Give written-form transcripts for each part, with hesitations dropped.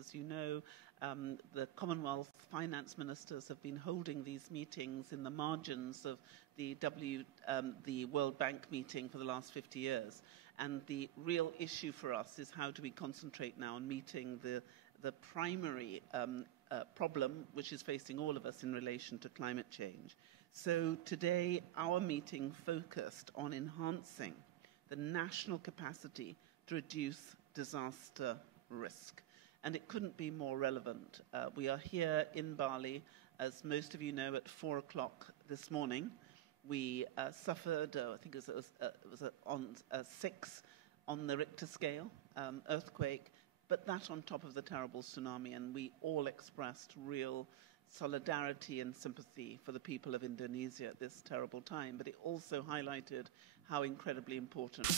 As you know, the Commonwealth finance ministers have been holding these meetings in the margins of the World Bank meeting for the last 50 years. And the real issue for us is how do we concentrate now on meeting the primary problem which is facing all of us in relation to climate change. So today our meeting focused on enhancing the national capacity to reduce disaster risk. And it couldn't be more relevant. We are here in Bali, as most of you know, at 4 o'clock this morning. We suffered, I think it was on 6 on the Richter scale, earthquake, but that on top of the terrible tsunami, and we all expressed real solidarity and sympathy for the people of Indonesia at this terrible time. But it also highlighted how incredibly important.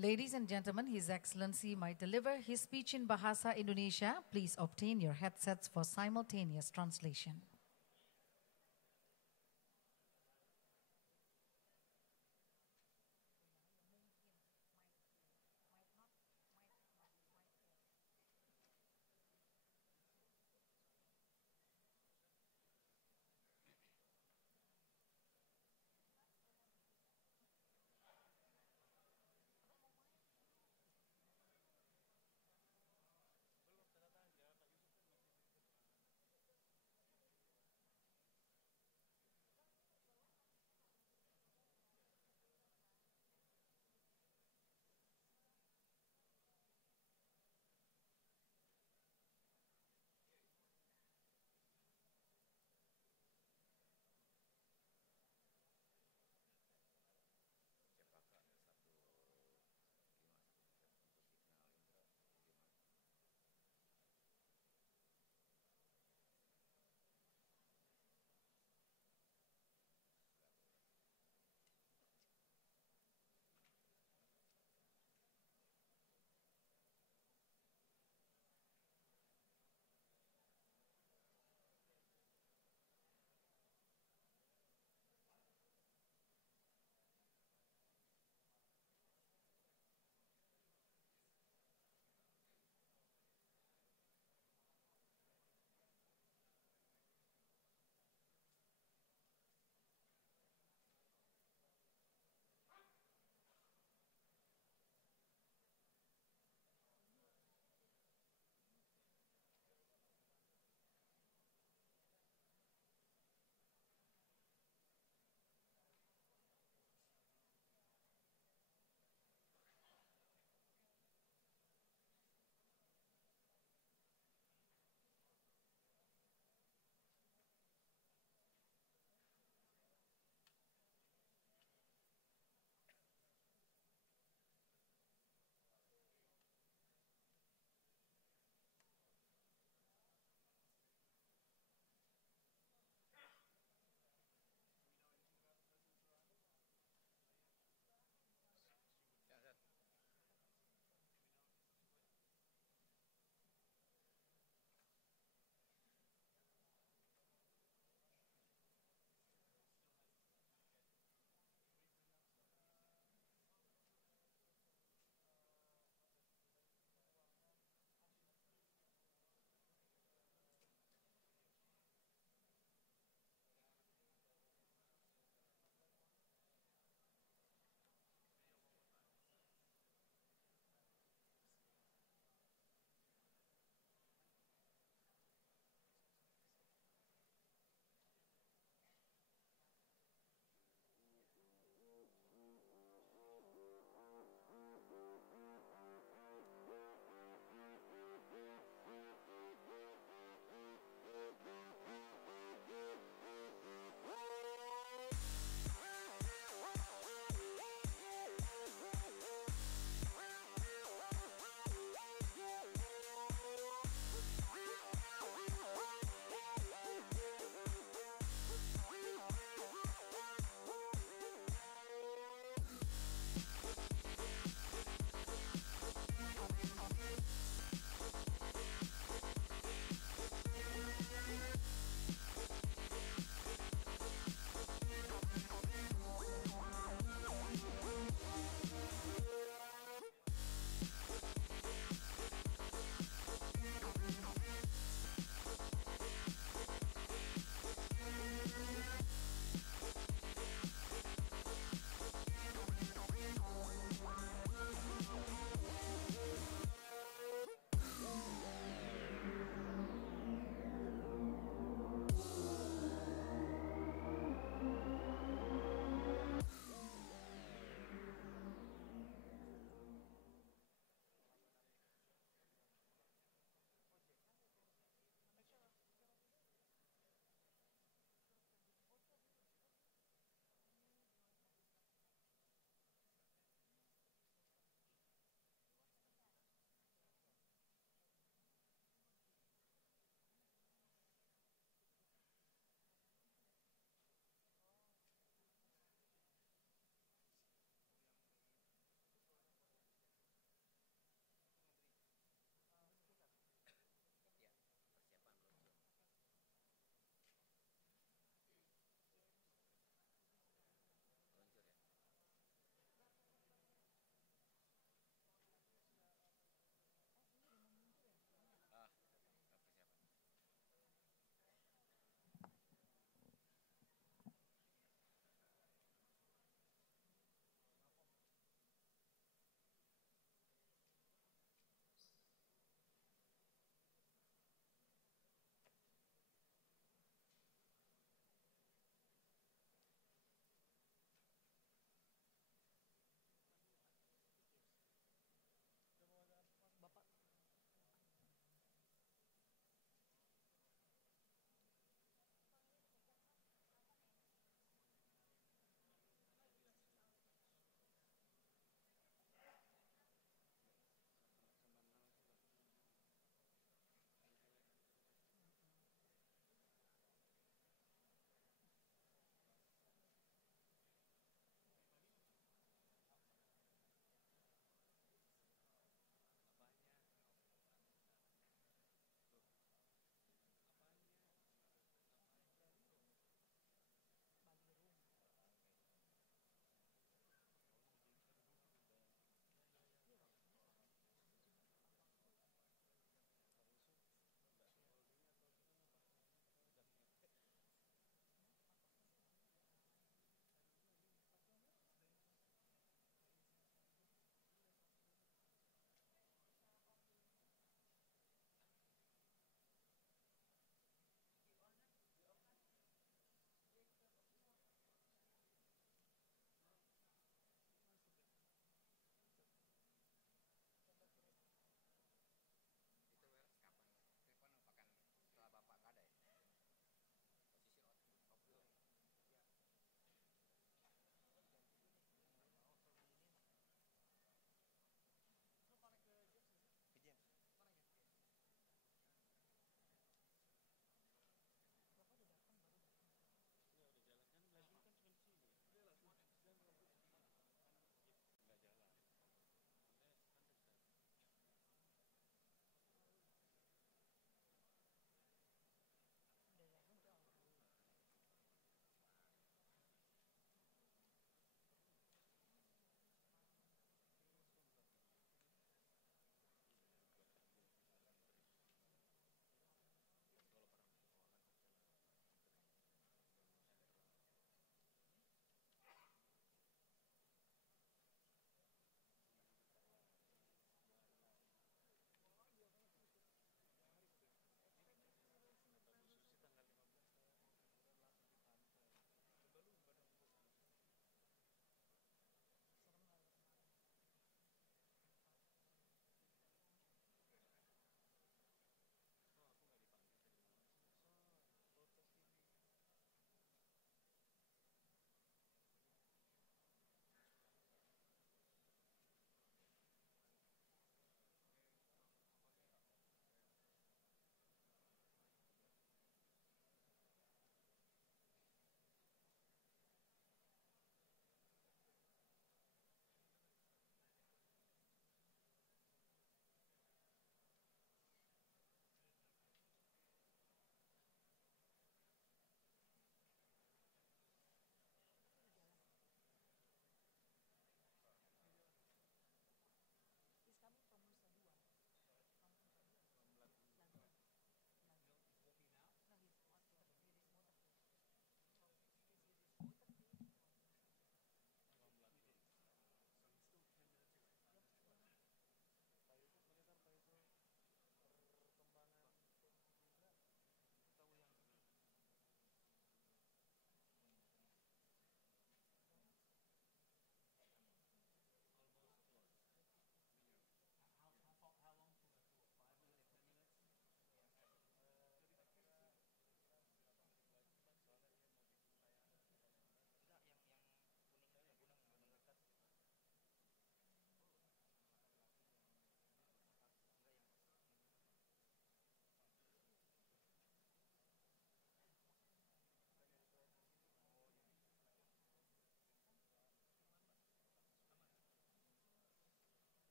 Ladies and gentlemen, His Excellency might deliver his speech in Bahasa Indonesia. Please obtain your headsets for simultaneous translation.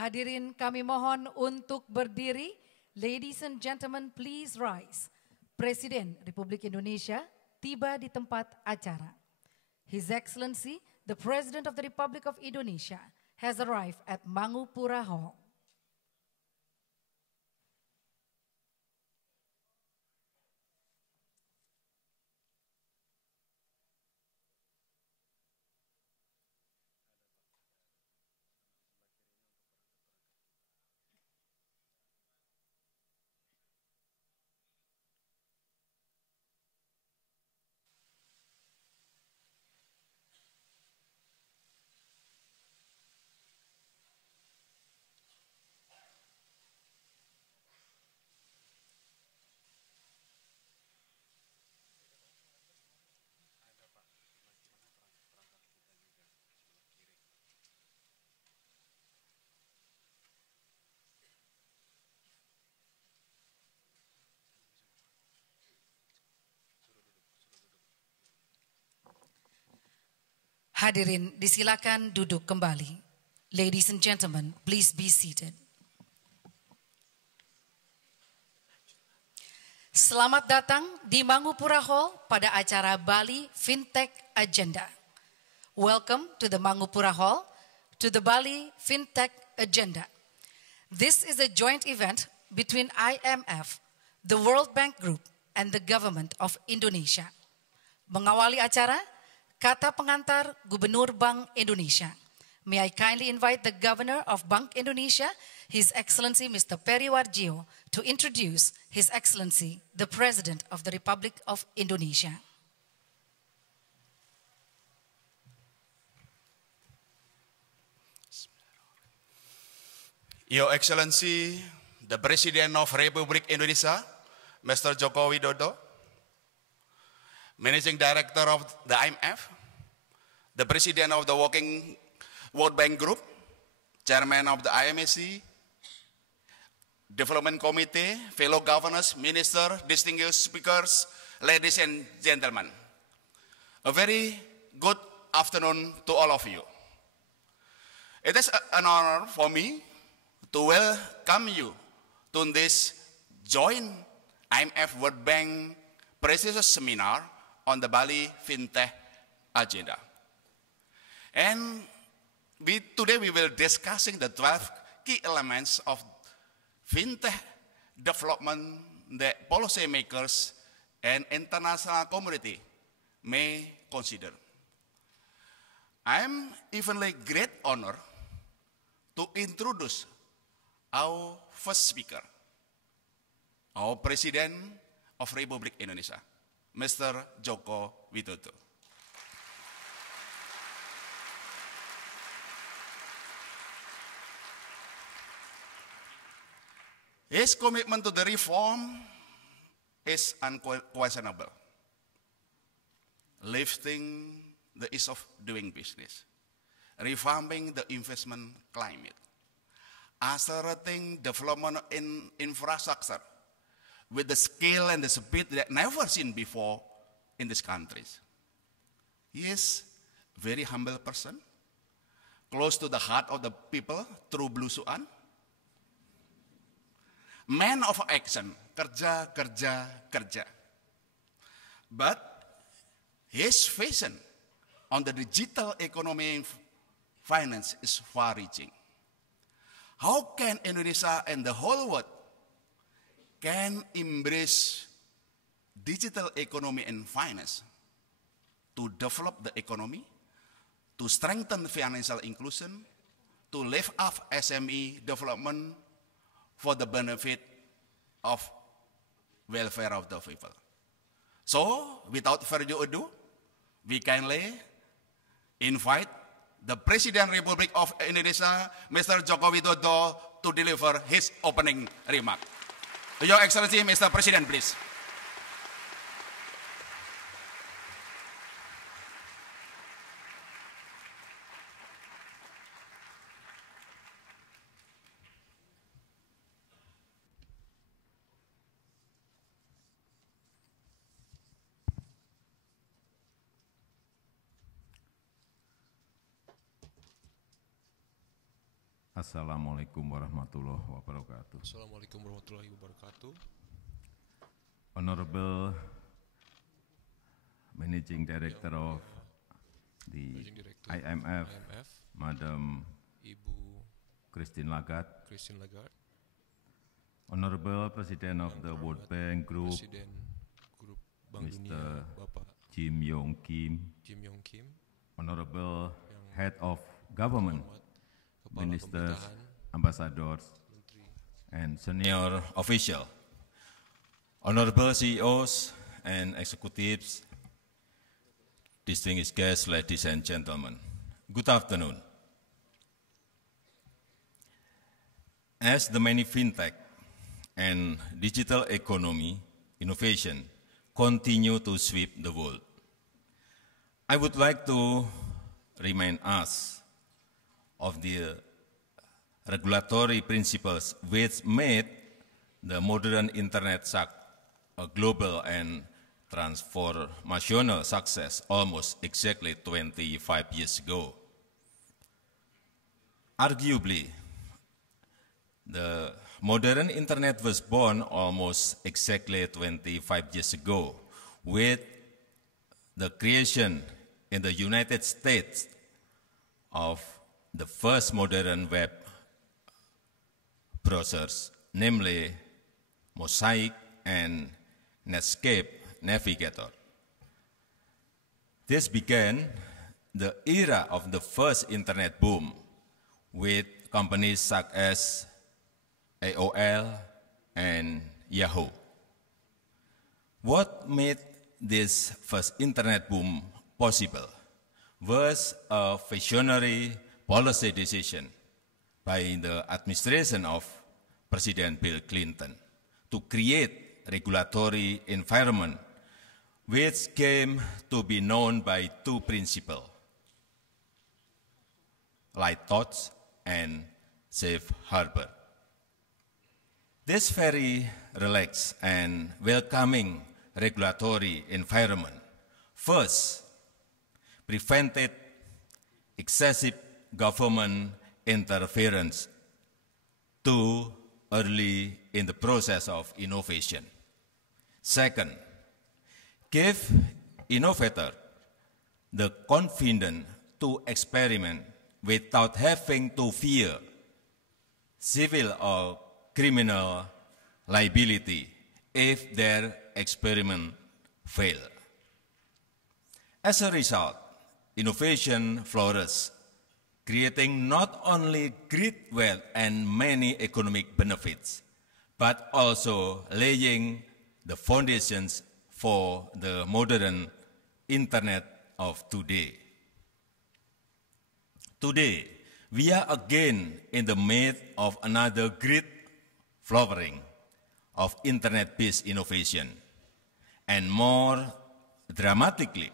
Hadirin kami mohon untuk berdiri. Ladies and gentlemen, please rise. Presiden Republik Indonesia tiba di tempat acara. His Excellency, the President of the Republic of Indonesia, has arrived at Mangupura Hall. Hadirin, disilakan duduk kembali. Ladies and gentlemen, please be seated. Selamat datang di Mangupura Hall pada acara Bali Fintech Agenda. Welcome to the Mangupura Hall, to the Bali Fintech Agenda. This is a joint event between IMF, the World Bank Group, and the Government of Indonesia. Mengawali acara, kata pengantar Gubernur Bank Indonesia. May I kindly invite the Governor of Bank Indonesia, His Excellency Mr. Peri Warjio, to introduce His Excellency, the President of the Republic of Indonesia. Your Excellency, the President of Republic Indonesia, Mr. Joko Widodo, Managing Director of the IMF, the President of the World Bank Group, Chairman of the IMF, Development Committee, fellow governors, ministers, distinguished speakers, ladies and gentlemen. A very good afternoon to all of you. It is an honor for me to welcome you to this joint IMF World Bank Prestigious Seminar on the Bali Fintech Agenda. And today we will discussing the 12 key elements of fintech development that policymakers and international community may consider. I am evenly great honor to introduce our first speaker, our President of Republik Indonesia, Mr. Joko Widodo. His commitment to the reform is unquestionable, lifting the ease of doing business, revamping the investment climate, accelerating development in infrastructure with the scale and the speed that never seen before in these countries. He is a very humble person, close to the heart of the people through belusuan, man of action, kerja, kerja, kerja. But his vision on the digital economy and finance is far-reaching. How can Indonesia and the whole world can embrace digital economy and finance to develop the economy, to strengthen financial inclusion, to lift up SME development for the benefit of welfare of the people. So, without further ado, we kindly invite the President Republic of Indonesia, Mr. Joko Widodo, to deliver his opening remark. Your Excellency, Mr. President, please. Assalamualaikum warahmatullahi wabarakatuh. Assalamualaikum warahmatullahi wabarakatuh. Honorable Managing Director of the Managing Director IMF, IMF, Madam Ibu Christine Lagarde, Christine Lagarde, Honorable President of the World Bank Group, Presiden Grup Bank Mr. Dunia, Bapak Jim Yong Kim, Jim Yong Kim, Honorable Head of Government, Kepala Ministers, Pemerintahan, Ambassadors, Menteri, and senior official, honorable CEOs and executives, distinguished guests, ladies and gentlemen, good afternoon. As the many fintech and digital economy innovation continue to sweep the world, I would like to remind us of the regulatory principles which made the modern internet a global and transformational success almost exactly 25 years ago. Arguably, the modern internet was born almost exactly 25 years ago with the creation in the United States of the first modern web browsers, namely Mosaic and Netscape Navigator. This began the era of the first internet boom with companies such as AOL and Yahoo. What made this first internet boom possible was a visionary policy decision by the administration of President Bill Clinton to create regulatory environment which came to be known by two principles: light touch and safe harbor. This very relaxed and welcoming regulatory environment first prevented excessive government interference too early in the process of innovation. Second, gave innovators the confidence to experiment without having to fear civil or criminal liability if their experiment failed. As a result, innovation flourished, creating not only great wealth and many economic benefits, but also laying the foundations for the modern internet of today. Today, we are again in the midst of another great flowering of internet-based innovation. And more dramatically,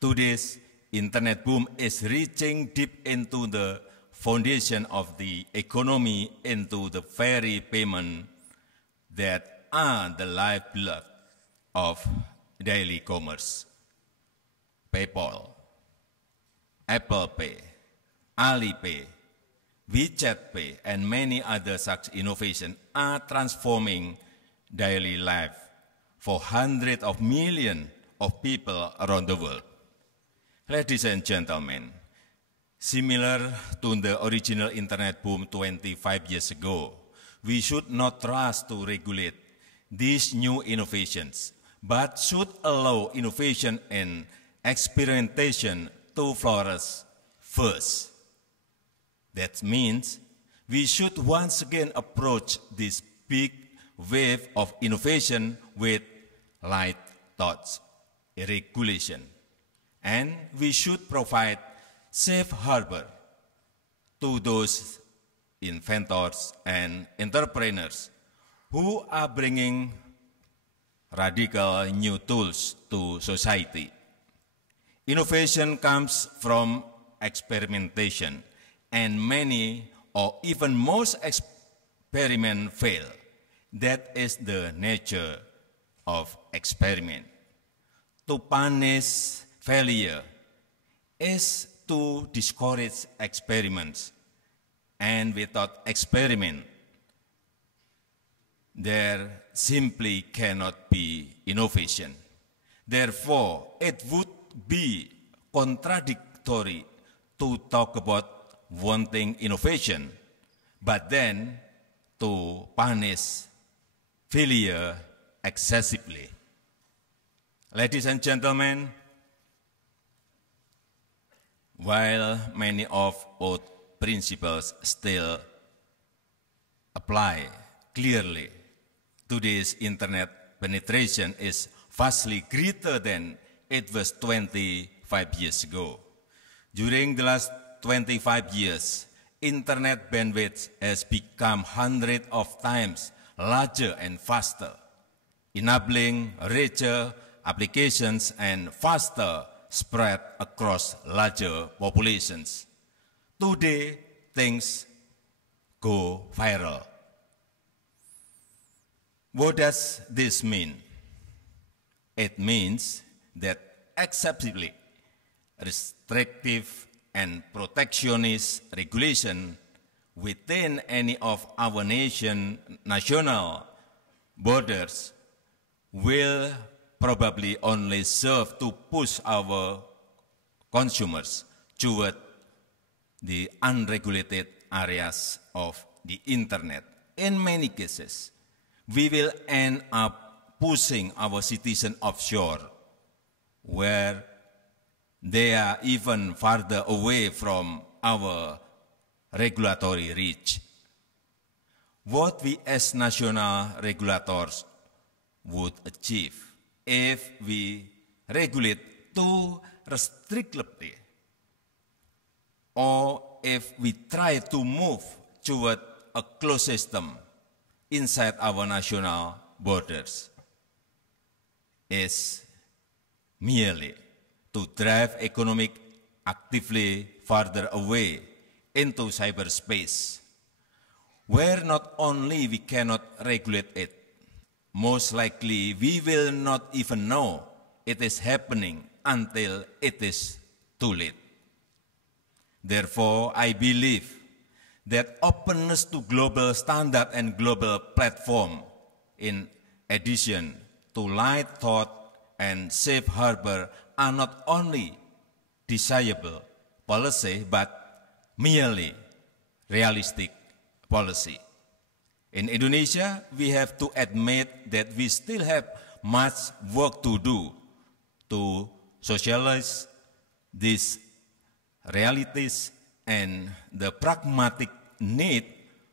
today's internet boom is reaching deep into the foundation of the economy, into the very payment that are the lifeblood of daily commerce. PayPal, Apple Pay, Alipay, WeChat Pay, and many other such innovations are transforming daily life for hundreds of millions of people around the world. Ladies and gentlemen, similar to the original internet boom 25 years ago, we should not rush to regulate these new innovations, but should allow innovation and experimentation to flourish first. That means we should once again approach this big wave of innovation with light touch regulation. And we should provide safe harbor to those inventors and entrepreneurs who are bringing radical new tools to society. Innovation comes from experimentation, and many or even most experiments fail. That is the nature of experiment. To punish failure is to discourage experiments and without experiment, there simply cannot be innovation. Therefore, it would be contradictory to talk about wanting innovation, but then to punish failure excessively. Ladies and gentlemen, while many of our principles still apply clearly, today's internet penetration is vastly greater than it was 25 years ago. During the last 25 years, internet bandwidth has become hundreds of times larger and faster, enabling richer applications and faster spread across larger populations. Today, things go viral. What does this mean? It means that excessively restrictive and protectionist regulation within any of our national borders will probably only serve to push our consumers toward the unregulated areas of the internet. In many cases, we will end up pushing our citizens offshore, where they are even farther away from our regulatory reach. What we as national regulators would achieve if we regulate too restrictively, or if we try to move toward a closed system inside our national borders, is merely to drive economic activity farther away into cyberspace, where not only we cannot regulate it, most likely we will not even know it is happening until it is too late. Therefore, I believe that openness to global standard and global platform, in addition to light thought and safe harbor, are not only desirable policy, but merely realistic policy. In Indonesia, we have to admit that we still have much work to do to socialize these realities and the pragmatic need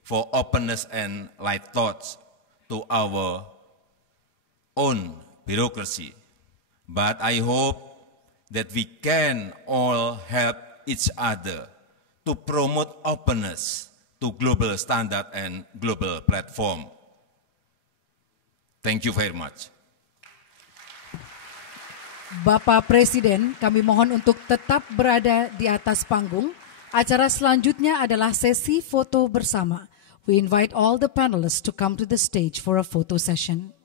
for openness and light thoughts to our own bureaucracy. But I hope that we can all help each other to promote openness to global standard and global platform. Thank you very much. Bapak Presiden, kami mohon untuk tetap berada di atas panggung. Acara selanjutnya adalah sesi foto bersama. We invite all the panelists to come to the stage for a photo session.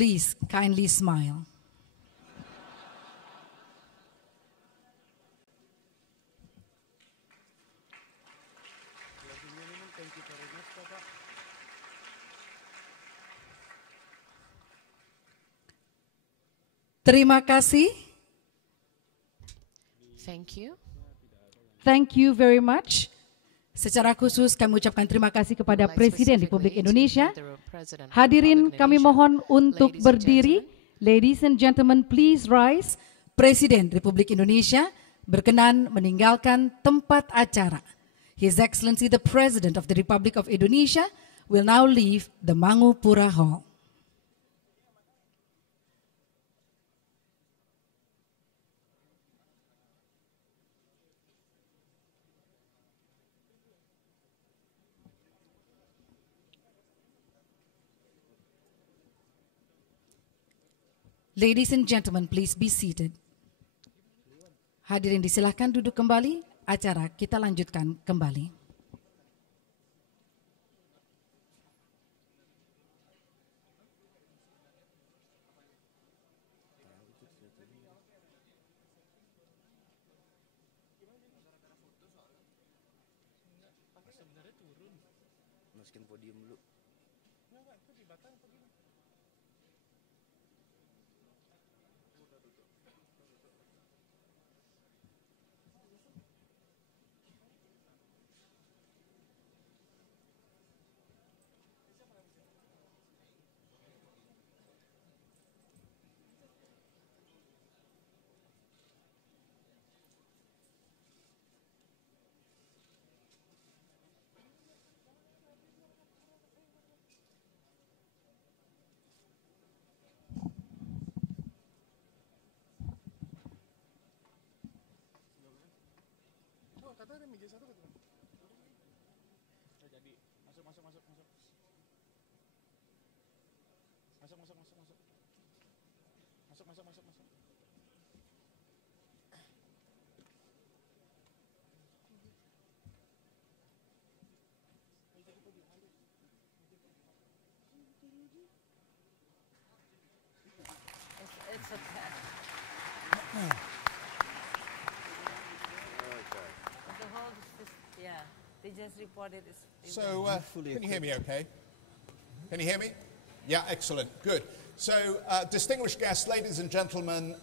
Please kindly smile. Terima kasih. Thank you. Thank you very much. Secara khusus kami ucapkan terima kasih kepada Presiden Republik Indonesia. Hadirin kami mohon untuk berdiri. Ladies and gentlemen, please rise. Presiden Republik Indonesia berkenan meninggalkan tempat acara. His Excellency the President of the Republic of Indonesia will now leave the Mangupura Hall. Ladies and gentlemen, please be seated. Hadirin disilahkan duduk kembali, acara kita lanjutkan kembali. Masukin podium dulu. Katanya ada meja satu betul. Jadi masuk. Masuk. It's a pen. Yeah, they just reported it's... So, can you hear me okay? Can you hear me? Yeah, excellent, good. So, distinguished guests, ladies and gentlemen,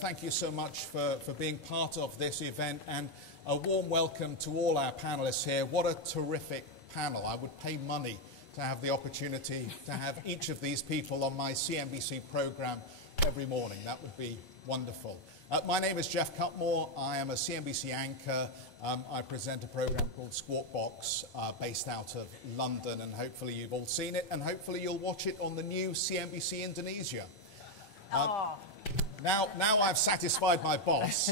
thank you so much for being part of this event, and a warm welcome to all our panelists here. What a terrific panel. I would pay money to have the opportunity to have each of these people on my CNBC program every morning. That would be wonderful. My name is Jeff Cutmore. I am a CNBC anchor. I present a program called Squawk Box based out of London, and hopefully you've all seen it, and hopefully you'll watch it on the new CNBC Indonesia. Now I've satisfied my boss.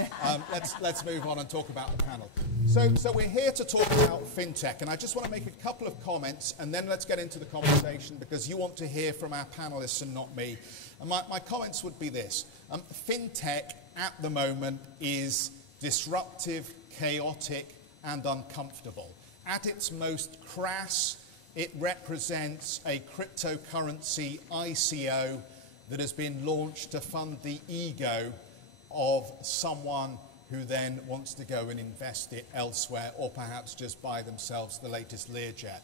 Let's move on and talk about the panel. So we're here to talk about fintech, and I just want to make a couple of comments, and then let's get into the conversation, because you want to hear from our panelists and not me. And my comments would be this. Fintech at the moment is disruptive, chaotic, and uncomfortable. At its most crass, it represents a cryptocurrency ICO that has been launched to fund the ego of someone who then wants to go and invest it elsewhere, or perhaps just buy themselves the latest Learjet.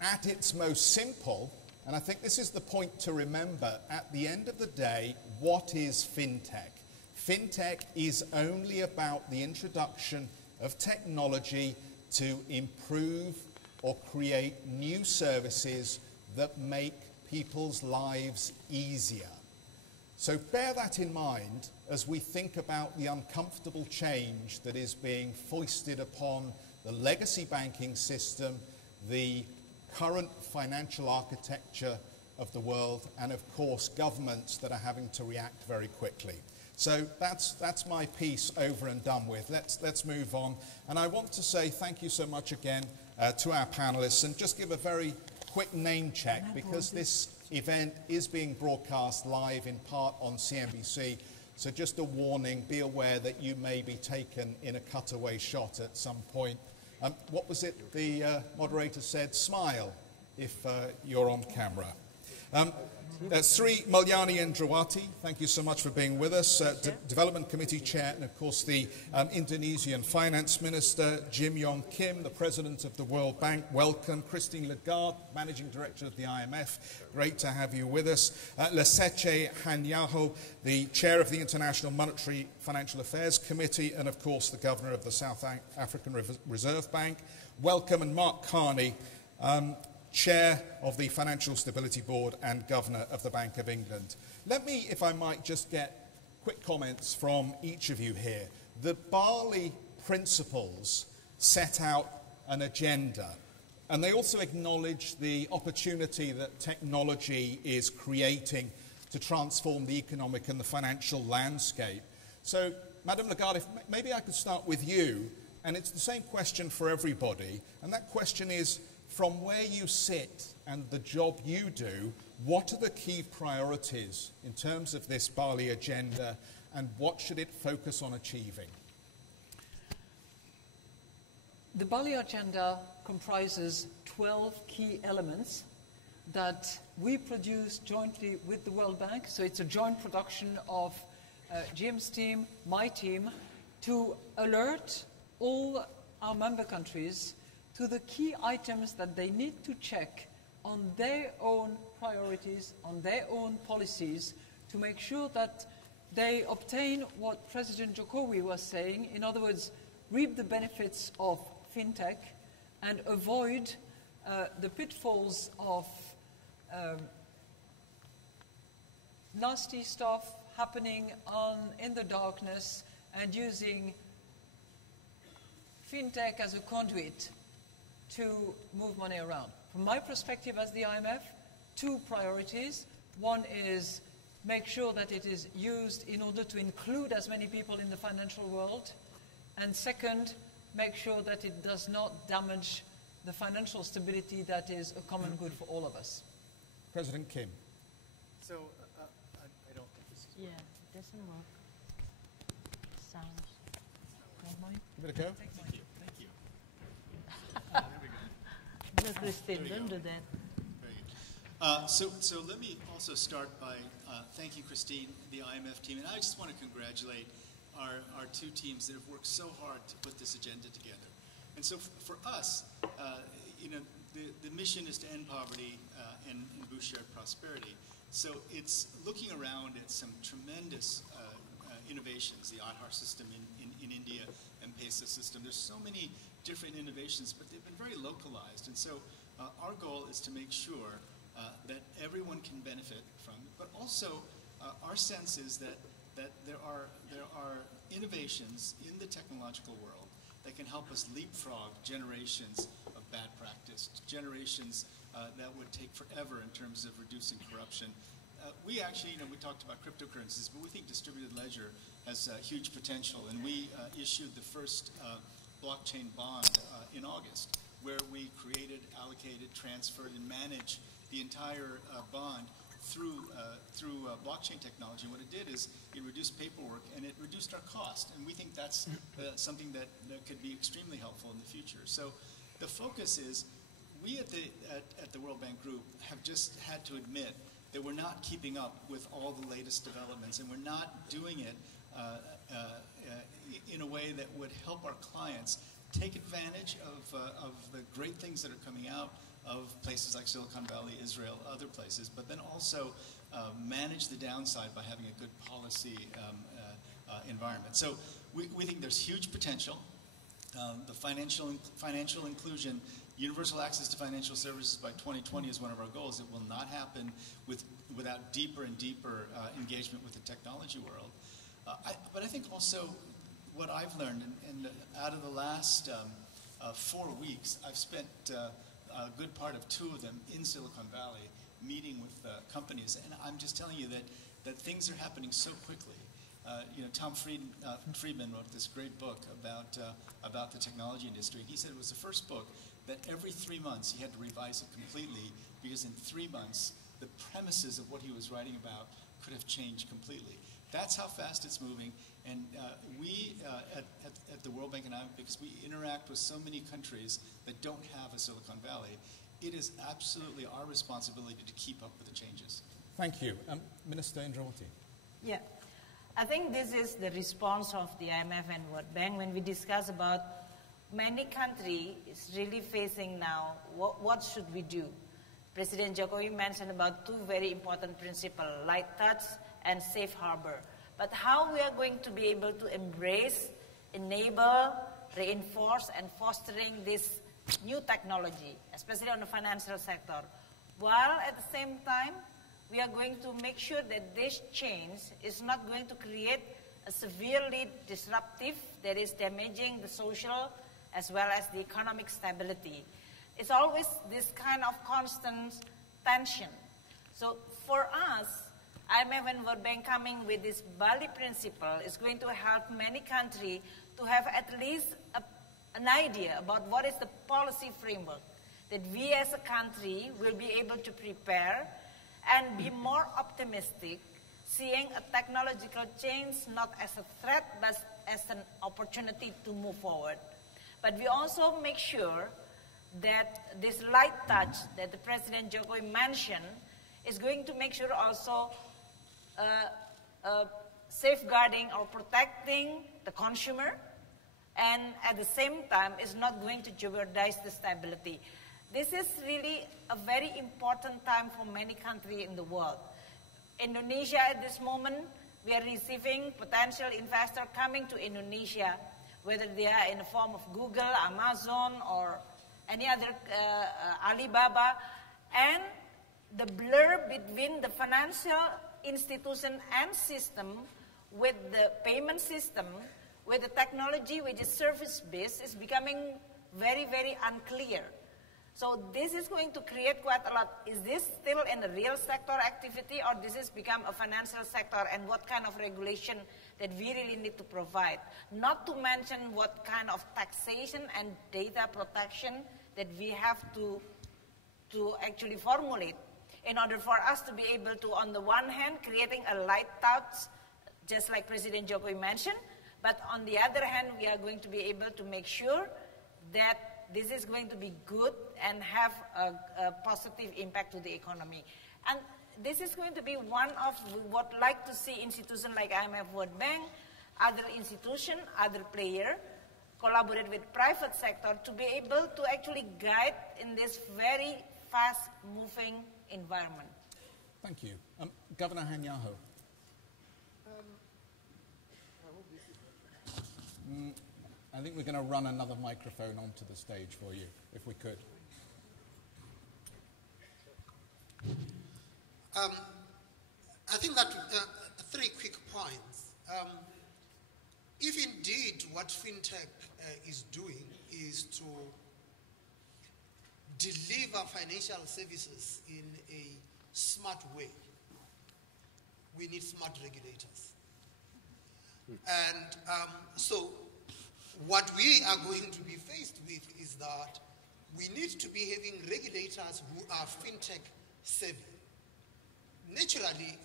At its most simple, and I think this is the point to remember, at the end of the day, what is fintech? Fintech is only about the introduction of technology to improve or create new services that make people's lives easier. So bear that in mind as we think about the uncomfortable change that is being foisted upon the legacy banking system, the current financial architecture of the world, and of course governments that are having to react very quickly. So that's my piece over and done with. Let's move on. And I want to say thank you so much again to our panelists, and just give a very quick name check, because this event is being broadcast live in part on CNBC. So just a warning, be aware that you may be taken in a cutaway shot at some point. What was it the moderator said? Smile if you're on camera. Sri Malyani Indrawati, thank you so much for being with us. Development Committee Chair, and of course the Indonesian Finance Minister, Jim Yong Kim, the President of the World Bank, welcome. Christine Lagarde, Managing Director of the IMF, great to have you with us. Leseche Hanyaho, the Chair of the International Monetary Financial Affairs Committee, and of course the Governor of the South African Reserve Bank, welcome. And Mark Carney, Chair of the Financial Stability Board and Governor of the Bank of England. Let me, if I might, just get quick comments from each of you here. The Bali principles set out an agenda, and they also acknowledge the opportunity that technology is creating to transform the economic and the financial landscape. So, Madame Lagarde, maybe I could start with you, and it's the same question for everybody, and that question is, from where you sit and the job you do, what are the key priorities in terms of this Bali agenda, and what should it focus on achieving? The Bali agenda comprises 12 key elements that we produce jointly with the World Bank. So it's a joint production of Jim's team, my team, to alert all our member countries to the key items that they need to check on their own priorities, on their own policies, to make sure that they obtain what President Jokowi was saying, in other words, reap the benefits of fintech and avoid the pitfalls of nasty stuff happening in the darkness and using fintech as a conduit to move money around. From my perspective as the IMF, two priorities. One is make sure that it is used in order to include as many people in the financial world. And second, make sure that it does not damage the financial stability that is a common good for all of us. President Kim. So, I don't think this is... Yeah, it doesn't work. Sounds. Want mine? Give it a go. Thank you. No, Christine, don't do that. Very good. So let me also start by thanking Christine, the IMF team, and I just want to congratulate our two teams that have worked so hard to put this agenda together. And so for us, the mission is to end poverty and boost shared prosperity. So it's looking around at some tremendous innovations, the Aadhaar system in India, M-Pesa system. There's so many different innovations, but they've been very localized. And so our goal is to make sure that everyone can benefit from it, but also our sense is that there are innovations in the technological world that can help us leapfrog generations of bad practice, generations that would take forever in terms of reducing corruption. We actually, we talked about cryptocurrencies, but we think distributed ledger has huge potential, and we issued the first blockchain bond in August, where we created, allocated, transferred, and managed the entire bond through blockchain technology. And what it did is it reduced paperwork and it reduced our cost. And we think that's something that could be extremely helpful in the future. So the focus is we at the World Bank Group have just had to admit that we're not keeping up with all the latest developments, and we're not doing it in a way that would help our clients take advantage of the great things that are coming out of places like Silicon Valley, Israel, other places, but then also manage the downside by having a good policy environment. So we think there's huge potential. The financial inclusion, universal access to financial services by 2020 is one of our goals. It will not happen without deeper and deeper engagement with the technology world. But I think also what I've learned, and out of the last 4 weeks, I've spent a good part of 2 of them in Silicon Valley meeting with companies, and I'm just telling you that things are happening so quickly. Tom Friedman wrote this great book about the technology industry. He said it was the first book that every 3 months he had to revise it completely, because in 3 months the premises of what he was writing about could have changed completely. That's how fast it's moving, and we at the World Bank and IMF, because we interact with so many countries that don't have a Silicon Valley, it is absolutely our responsibility to keep up with the changes. Thank you. Minister Indrawati. Yeah. I think this is the response of the IMF and World Bank when we discuss about many countries really facing now what should we do. President Jokowi mentioned about two very important principles, light touch and safe harbor. But how we are going to be able to embrace, enable, reinforce and fostering this new technology, especially on the financial sector, while at the same time we are going to make sure that this change is not going to create a severely disruptive that is damaging the social as well as the economic stability. It's always this kind of constant tension. So for us, IMF and World Bank coming with this Bali principle is going to help many countries to have at least an idea about what is the policy framework that we as a country will be able to prepare and be more optimistic, seeing a technological change not as a threat but as an opportunity to move forward. But we also make sure that this light touch that the President Jokowi mentioned is going to make sure also safeguarding or protecting the consumer, and at the same time is not going to jeopardize the stability. This is really a very important time for many countries in the world. Indonesia at this moment, we are receiving potential investors coming to Indonesia, whether they are in the form of Google, Amazon, or any other Alibaba, and the blur between the financial institution and system with the payment system, with the technology which is service-based, is becoming very, very unclear. So this is going to create quite a lot. Is this still in the real sector activity, or this has become a financial sector, and what kind of regulation that we really need to provide? Not to mention what kind of taxation and data protection that we have to actually formulate in order for us to be able to, on the one hand, creating a light touch, just like President Jokowi mentioned, but on the other hand, we are going to be able to make sure that this is going to be good and have a positive impact to the economy. And this is going to be one of what I'd like to see institutions like IMF, World Bank, other institutions, other players, collaborate with private sector to be able to actually guide in this very fast-moving environment. Thank you. Governor Hanyaho. I think we're going to run another microphone onto the stage for you, if we could. I think that three quick points. If indeed what fintech is doing is to deliver financial services in a smart way, we need smart regulators. And so what we are going to be faced with is that we need to be having regulators who are fintech savvy. Naturally,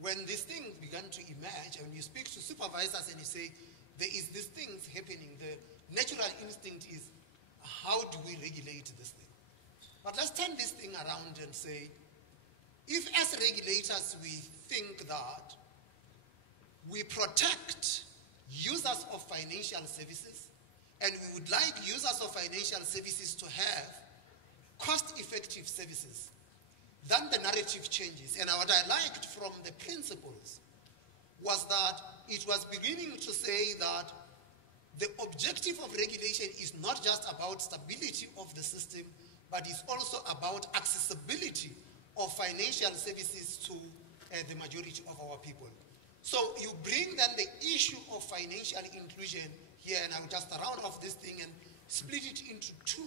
when these things began to emerge, and you speak to supervisors and you say, there is these things happening, the natural instinct is, how do we regulate this thing? But let's turn this thing around and say, if as regulators we think that we protect users of financial services, and we would like users of financial services to have cost-effective services, then the narrative changes. And what I liked from the principles was that it was beginning to say that the objective of regulation is not just about stability of the system, but it's also about accessibility of financial services to the majority of our people. So you bring then the issue of financial inclusion here, and I'll just round off this thing and split it into two.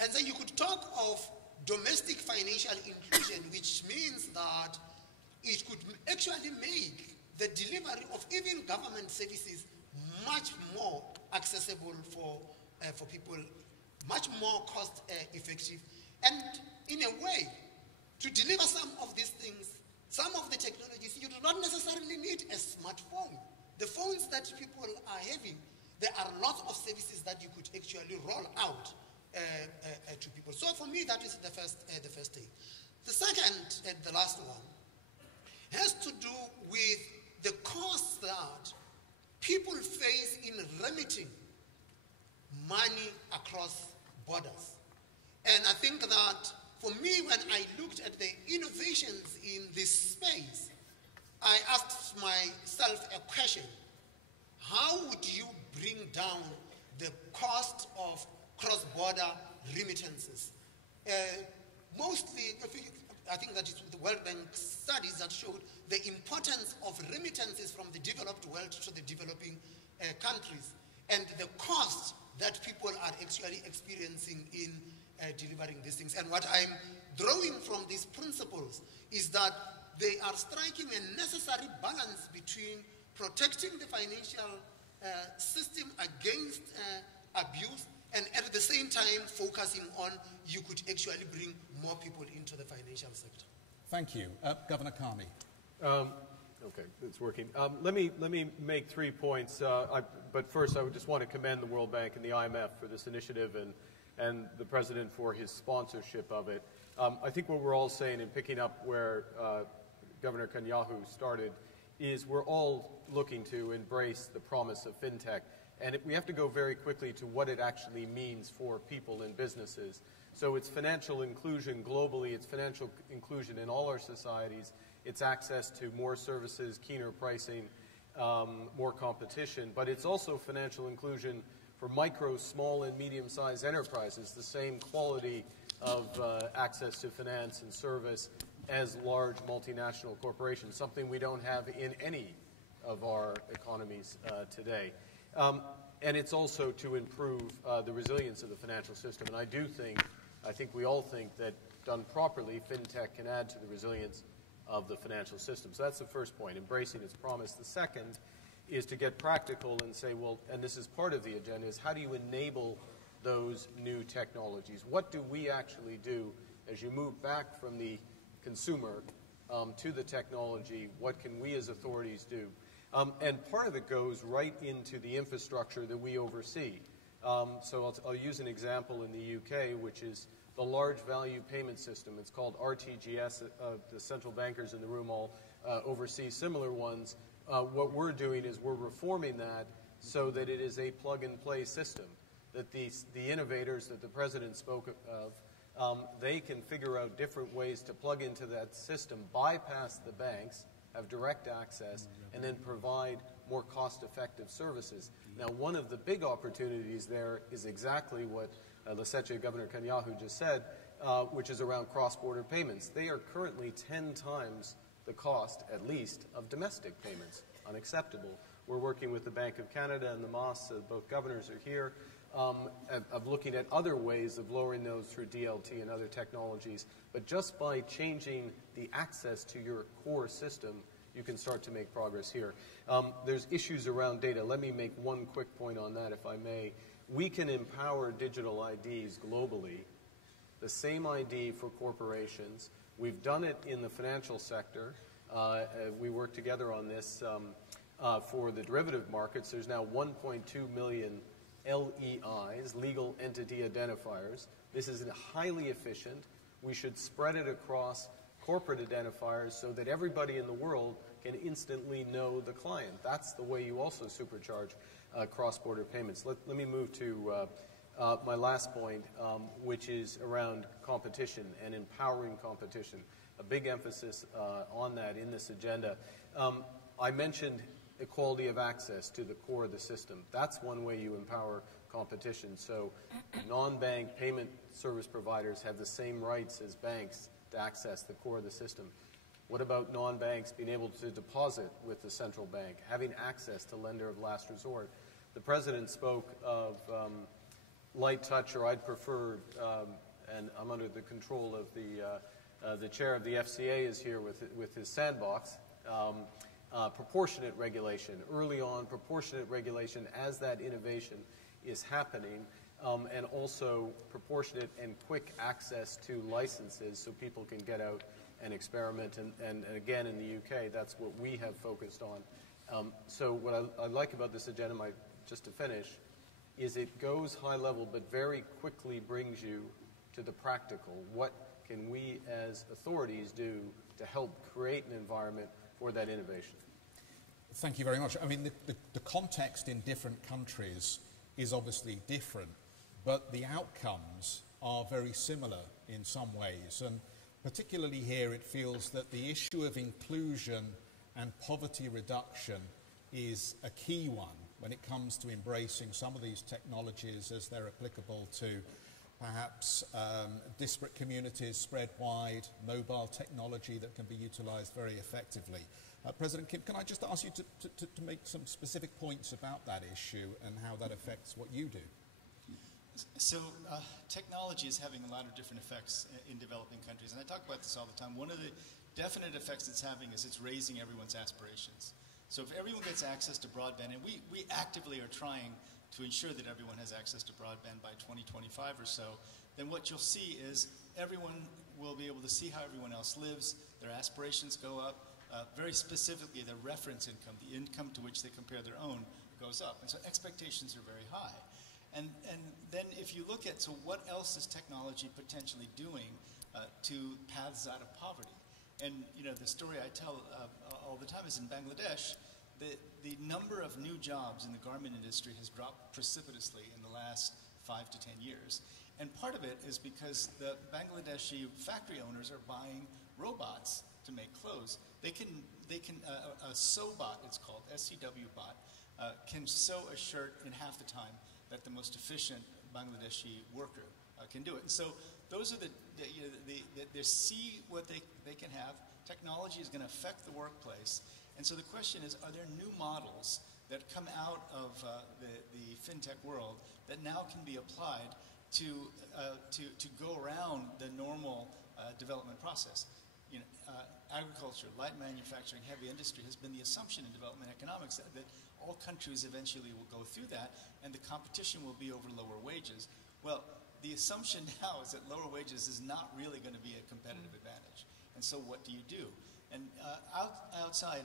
And then you could talk of domestic financial inclusion, which means that it could actually make the delivery of even government services much more accessible for people, much more cost effective. And in a way, to deliver some of these things, some of the technologies, you do not necessarily need a smartphone. The phones that people are having, there are lots of services that you could actually roll out to people. So for me, that is the first thing. The second, and the last one, has to do with the costs that people face in remitting money across borders. And I think that for me, when I looked at the innovations in this space, I asked myself a question: how would you bring down the cost of cross-border remittances? Mostly, I think that it's the World Bank studies that showed the importance of remittances from the developed world to the developing countries, and the cost that people are actually experiencing in delivering these things. And what I'm drawing from these principles is that they are striking a necessary balance between protecting the financial system against abuse, and at the same time focusing on you could actually bring more people into the financial sector. Thank you. Governor Kami. Okay, it's working. Let me make 3 points, but first I would just want to commend the World Bank and the IMF for this initiative and the President for his sponsorship of it. I think what we're all saying, and picking up where Governor Kanyahu started, is we're all looking to embrace the promise of fintech. And we have to go very quickly to what it actually means for people and businesses. So it's financial inclusion globally, it's financial inclusion in all our societies, it's access to more services, keener pricing, more competition, but it's also financial inclusion for micro, small, and medium-sized enterprises, the same quality of access to finance and service as large multinational corporations, something we don't have in any of our economies today. And it's also to improve the resilience of the financial system. And I think we all think that done properly, fintech can add to the resilience of the financial system. So that's the first point, embracing its promise. The second is to get practical and say, well, and this is part of the agenda, is how do you enable those new technologies? What do we actually do as you move back from the consumer to the technology? What can we as authorities do? And part of it goes right into the infrastructure that we oversee. So I'll use an example in the UK, which is the large value payment system. It's called RTGS. The central bankers in the room all oversee similar ones. What we're doing is we're reforming that so that it is a plug-and-play system, that the innovators that the President spoke of, they can figure out different ways to plug into that system, bypass the banks, have direct access, and then provide more cost-effective services. Now, one of the big opportunities there is exactly what Leseche, Governor Kanyahu just said, which is around cross-border payments. They are currently 10 times the cost, at least, of domestic payments. Unacceptable. We're working with the Bank of Canada and the MOS, both governors are here, of looking at other ways of lowering those through DLT and other technologies. But just by changing the access to your core system, you can start to make progress here. There's issues around data. Let me make one quick point on that, if I may. We can empower digital IDs globally, the same ID for corporations. We've done it in the financial sector. We work together on this for the derivative markets. There's now 1.2 million LEIs, legal entity identifiers. This is highly efficient. We should spread it across corporate identifiers so that everybody in the world can instantly know the client. That's the way you also supercharge cross-border payments. Let me move to my last point, which is around competition and empowering competition. A big emphasis on that in this agenda. I mentioned equality of access to the core of the system. That's one way you empower competition. So non-bank payment service providers have the same rights as banks to access the core of the system. What about non-banks being able to deposit with the central bank, having access to lender of last resort? The President spoke of light touch, or I'd prefer, and I'm under the control of the chair of the FCA is here with his sandbox, proportionate regulation, early on proportionate regulation as that innovation is happening, and also proportionate and quick access to licenses so people can get out and experiment. And again, in the UK, that's what we have focused on. So what I like about this agenda, just to finish, is it goes high level but very quickly brings you to the practical. What can we as authorities do to help create an environment for that innovation? Thank you very much. I mean, the context in different countries is obviously different, but the outcomes are very similar in some ways. And particularly here, it feels that the issue of inclusion and poverty reduction is a key one when it comes to embracing some of these technologies as they're applicable to perhaps disparate communities spread wide, mobile technology that can be utilized very effectively. President Kim, can I just ask you to make some specific points about that issue and how that affects what you do? So technology is having a lot of different effects in developing countries, and I talk about this all the time. One of the definite effects it's having is it's raising everyone's aspirations. So if everyone gets access to broadband, and we actively are trying to ensure that everyone has access to broadband by 2025 or so, then what you'll see is everyone will be able to see how everyone else lives, their aspirations go up, very specifically their reference income, the income to which they compare their own, goes up. And so expectations are very high. And then if you look at, so what else is technology potentially doing to paths out of poverty? And you know, the story I tell all the time is in Bangladesh, the number of new jobs in the garment industry has dropped precipitously in the last 5 to 10 years. And part of it is because the Bangladeshi factory owners are buying robots to make clothes. They can a sew bot, it's called, SCW bot, can sew a shirt in half the time that the most efficient Bangladeshi worker can do it. And so those are they see what they can have. Technology is going to affect the workplace. And so the question is, are there new models that come out of the fintech world that now can be applied to go around the normal development process? You know, agriculture, light manufacturing, heavy industry has been the assumption in development economics that all countries eventually will go through that, and the competition will be over lower wages. Well, the assumption now is that lower wages is not really going to be a competitive advantage. And so what do you do? And outside,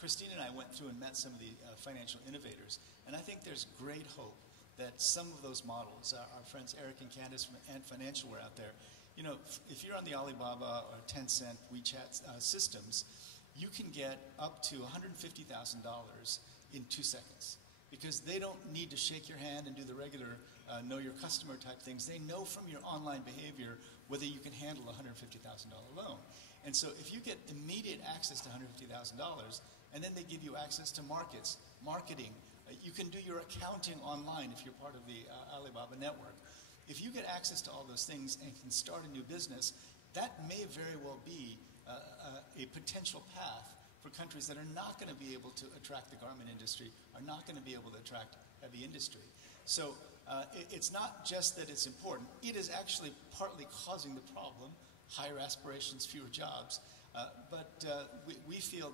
Christine and I went through and met some of the financial innovators, and I think there's great hope that some of those models, our friends Eric and Candace from Ant Financial were out there. You know, if you're on the Alibaba or Tencent WeChat systems, you can get up to $150,000 in 2 seconds, because they don't need to shake your hand and do the regular know your customer type things. They know from your online behavior whether you can handle a $150,000 loan. And so if you get immediate access to $150,000, and then they give you access to markets, marketing, you can do your accounting online if you're part of the Alibaba network. If you get access to all those things and can start a new business, that may very well be a potential path for countries that are not going to be able to attract the garment industry, are not going to be able to attract heavy industry. So it's not just that it's important. It is actually partly causing the problem, higher aspirations, fewer jobs. But we feel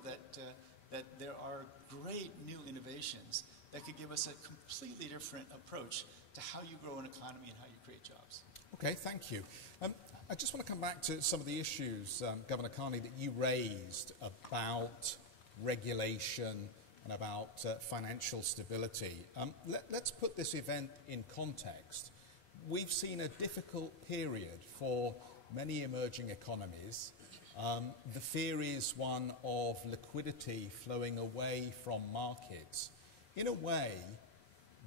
that there are great new innovations that could give us a completely different approach to how you grow an economy and how you create jobs. Okay, thank you. I just want to come back to some of the issues, Governor Carney, that you raised about regulation and about financial stability. Let's put this event in context. We've seen a difficult period for many emerging economies. The fear is one of liquidity flowing away from markets. In a way,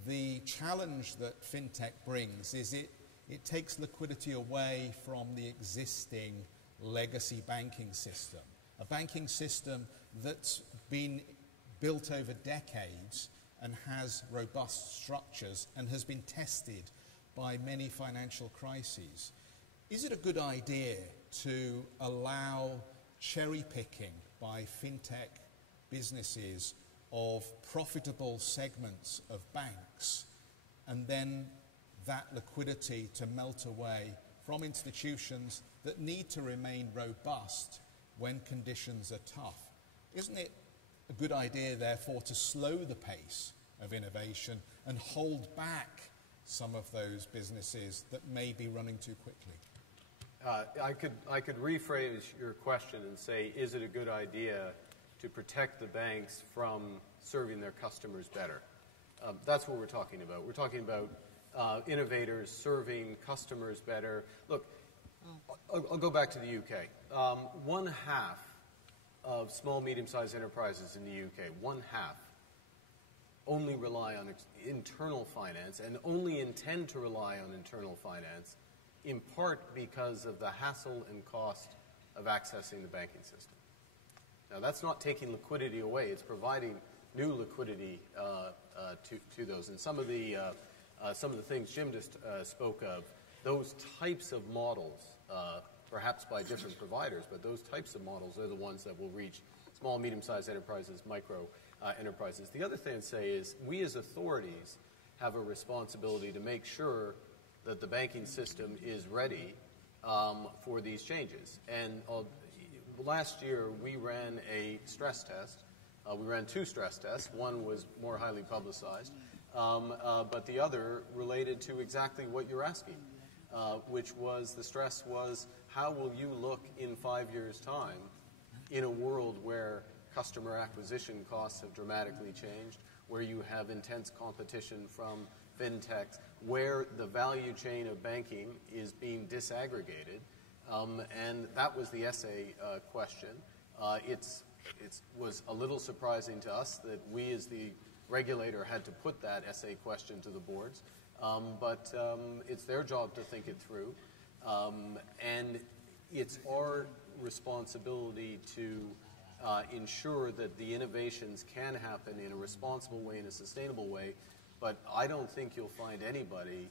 the challenge that fintech brings is it takes liquidity away from the existing legacy banking system, a banking system that's been built over decades and has robust structures and has been tested by many financial crises. Is it a good idea to allow cherry picking by fintech businesses of profitable segments of banks, and then that liquidity to melt away from institutions that need to remain robust when conditions are tough? Isn't it a good idea, therefore, to slow the pace of innovation and hold back some of those businesses that may be running too quickly? I could rephrase your question and say, is it a good idea to protect the banks from serving their customers better? That's what we're talking about. We're talking about innovators serving customers better. Look, I'll go back to the UK. 1/2 of small, medium-sized enterprises in the UK, 1/2, only rely on internal finance and only intend to rely on internal finance in part because of the hassle and cost of accessing the banking system. Now, that's not taking liquidity away. It's providing new liquidity to those. And some of the things Jim just spoke of, those types of models, perhaps by different providers, but those types of models are the ones that will reach small, medium-sized enterprises, micro enterprises. The other thing I'd say is we as authorities have a responsibility to make sure that the banking system is ready for these changes. And last year we ran a stress test. We ran 2 stress tests. One was more highly publicized, but the other related to exactly what you're asking, which was the stress was how will you look in 5 years' time in a world where customer acquisition costs have dramatically changed, where you have intense competition from fintechs, where the value chain of banking is being disaggregated, and that was the essay question. It was a little surprising to us that we as the regulator had to put that essay question to the boards, but it's their job to think it through, and it's our responsibility to ensure that the innovations can happen in a responsible way, in a sustainable way, but I don't think you'll find anybody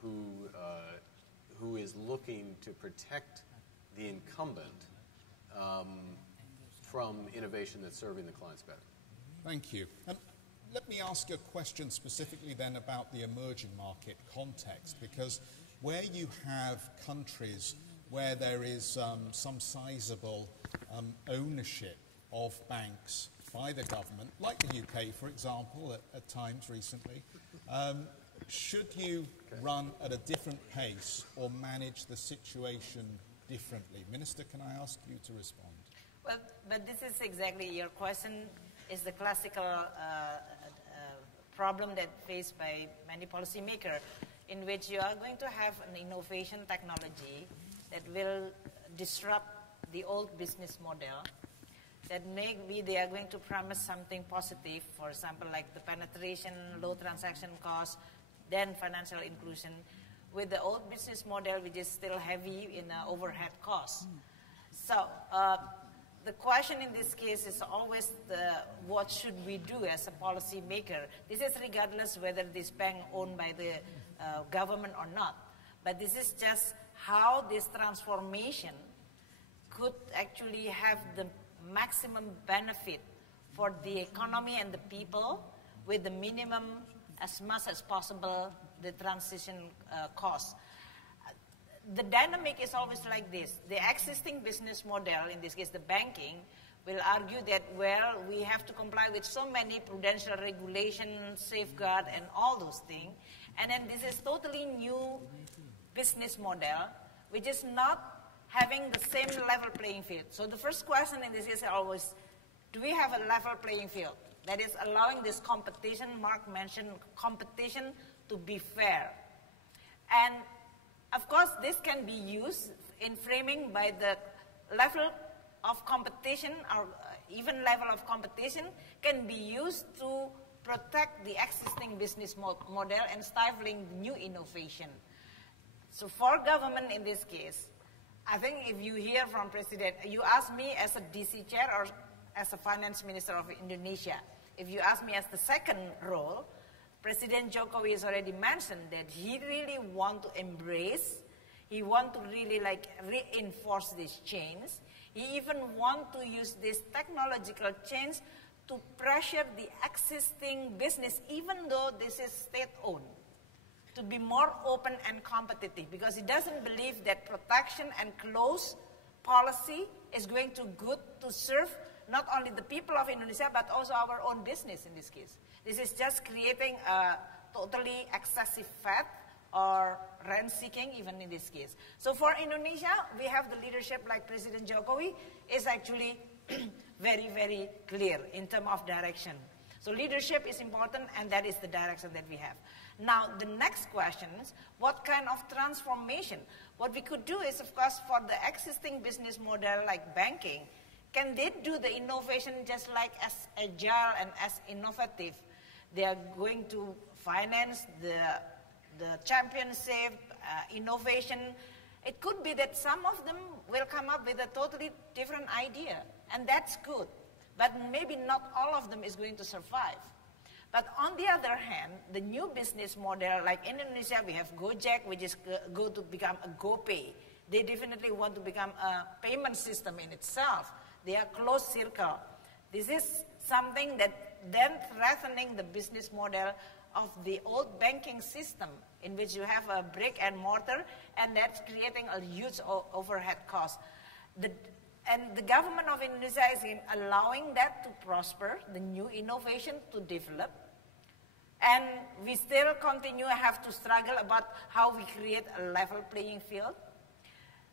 who is looking to protect the incumbent from innovation that's serving the clients better. Thank you. And let me ask a question specifically then about the emerging market context, because where you have countries where there is some sizable ownership of banks by the government, like the UK, for example, at times recently, should you run at a different pace or manage the situation differently? Minister, can I ask you to respond? Well, but this is exactly your question is the classical problem that faced by many policymakers, in which you are going to have an innovation technology that will disrupt the old business model, that maybe they are going to promise something positive, for example, like the penetration, low transaction costs, then financial inclusion, with the old business model, which is still heavy in overhead costs. So the question in this case is always what should we do as a policy maker? This is regardless whether this bank owned by the government or not. But this is just how this transformation could actually have the maximum benefit for the economy and the people with the minimum, as much as possible, the transition costs. The dynamic is always like this. The existing business model, in this case the banking, will argue that, well, we have to comply with so many prudential regulations, safeguard, and all those things. And then this is totally new business model, which is not having the same level playing field. So the first question in this is always, do we have a level playing field? That is allowing this competition, Mark mentioned competition, to be fair. And of course, this can be used in framing by the level of competition, or even level of competition can be used to protect the existing business model and stifling new innovation. So for government in this case, I think if you hear from President, you ask me as a DC chair or as a finance minister of Indonesia. If you ask me as the second role, President Jokowi has already mentioned that he really want to embrace, he want to really like reinforce these chains. He even want to use this technological change to pressure the existing business, even though this is state-owned, to be more open and competitive, because he doesn't believe that protection and close policy is going to good to serve not only the people of Indonesia, but also our own business in this case. This is just creating a totally excessive fat or rent-seeking even in this case. So for Indonesia, we have the leadership like President Jokowi is actually very, very clear in terms of direction. So leadership is important, and that is the direction that we have. Now, the next question is, what kind of transformation? What we could do is, of course, for the existing business model like banking, can they do the innovation just like as agile and as innovative? They are going to finance the championship, innovation. It could be that some of them will come up with a totally different idea, and that's good. But maybe not all of them is going to survive. But on the other hand, the new business model, like Indonesia, we have Gojek, which is going to become a GoPay. They definitely want to become a payment system in itself. They are closed circle. This is something that then threatening the business model of the old banking system, in which you have a brick and mortar, and that's creating a huge overhead cost. And the government of Indonesia is allowing that to prosper, the new innovation to develop. And we still have to struggle about how we create a level playing field.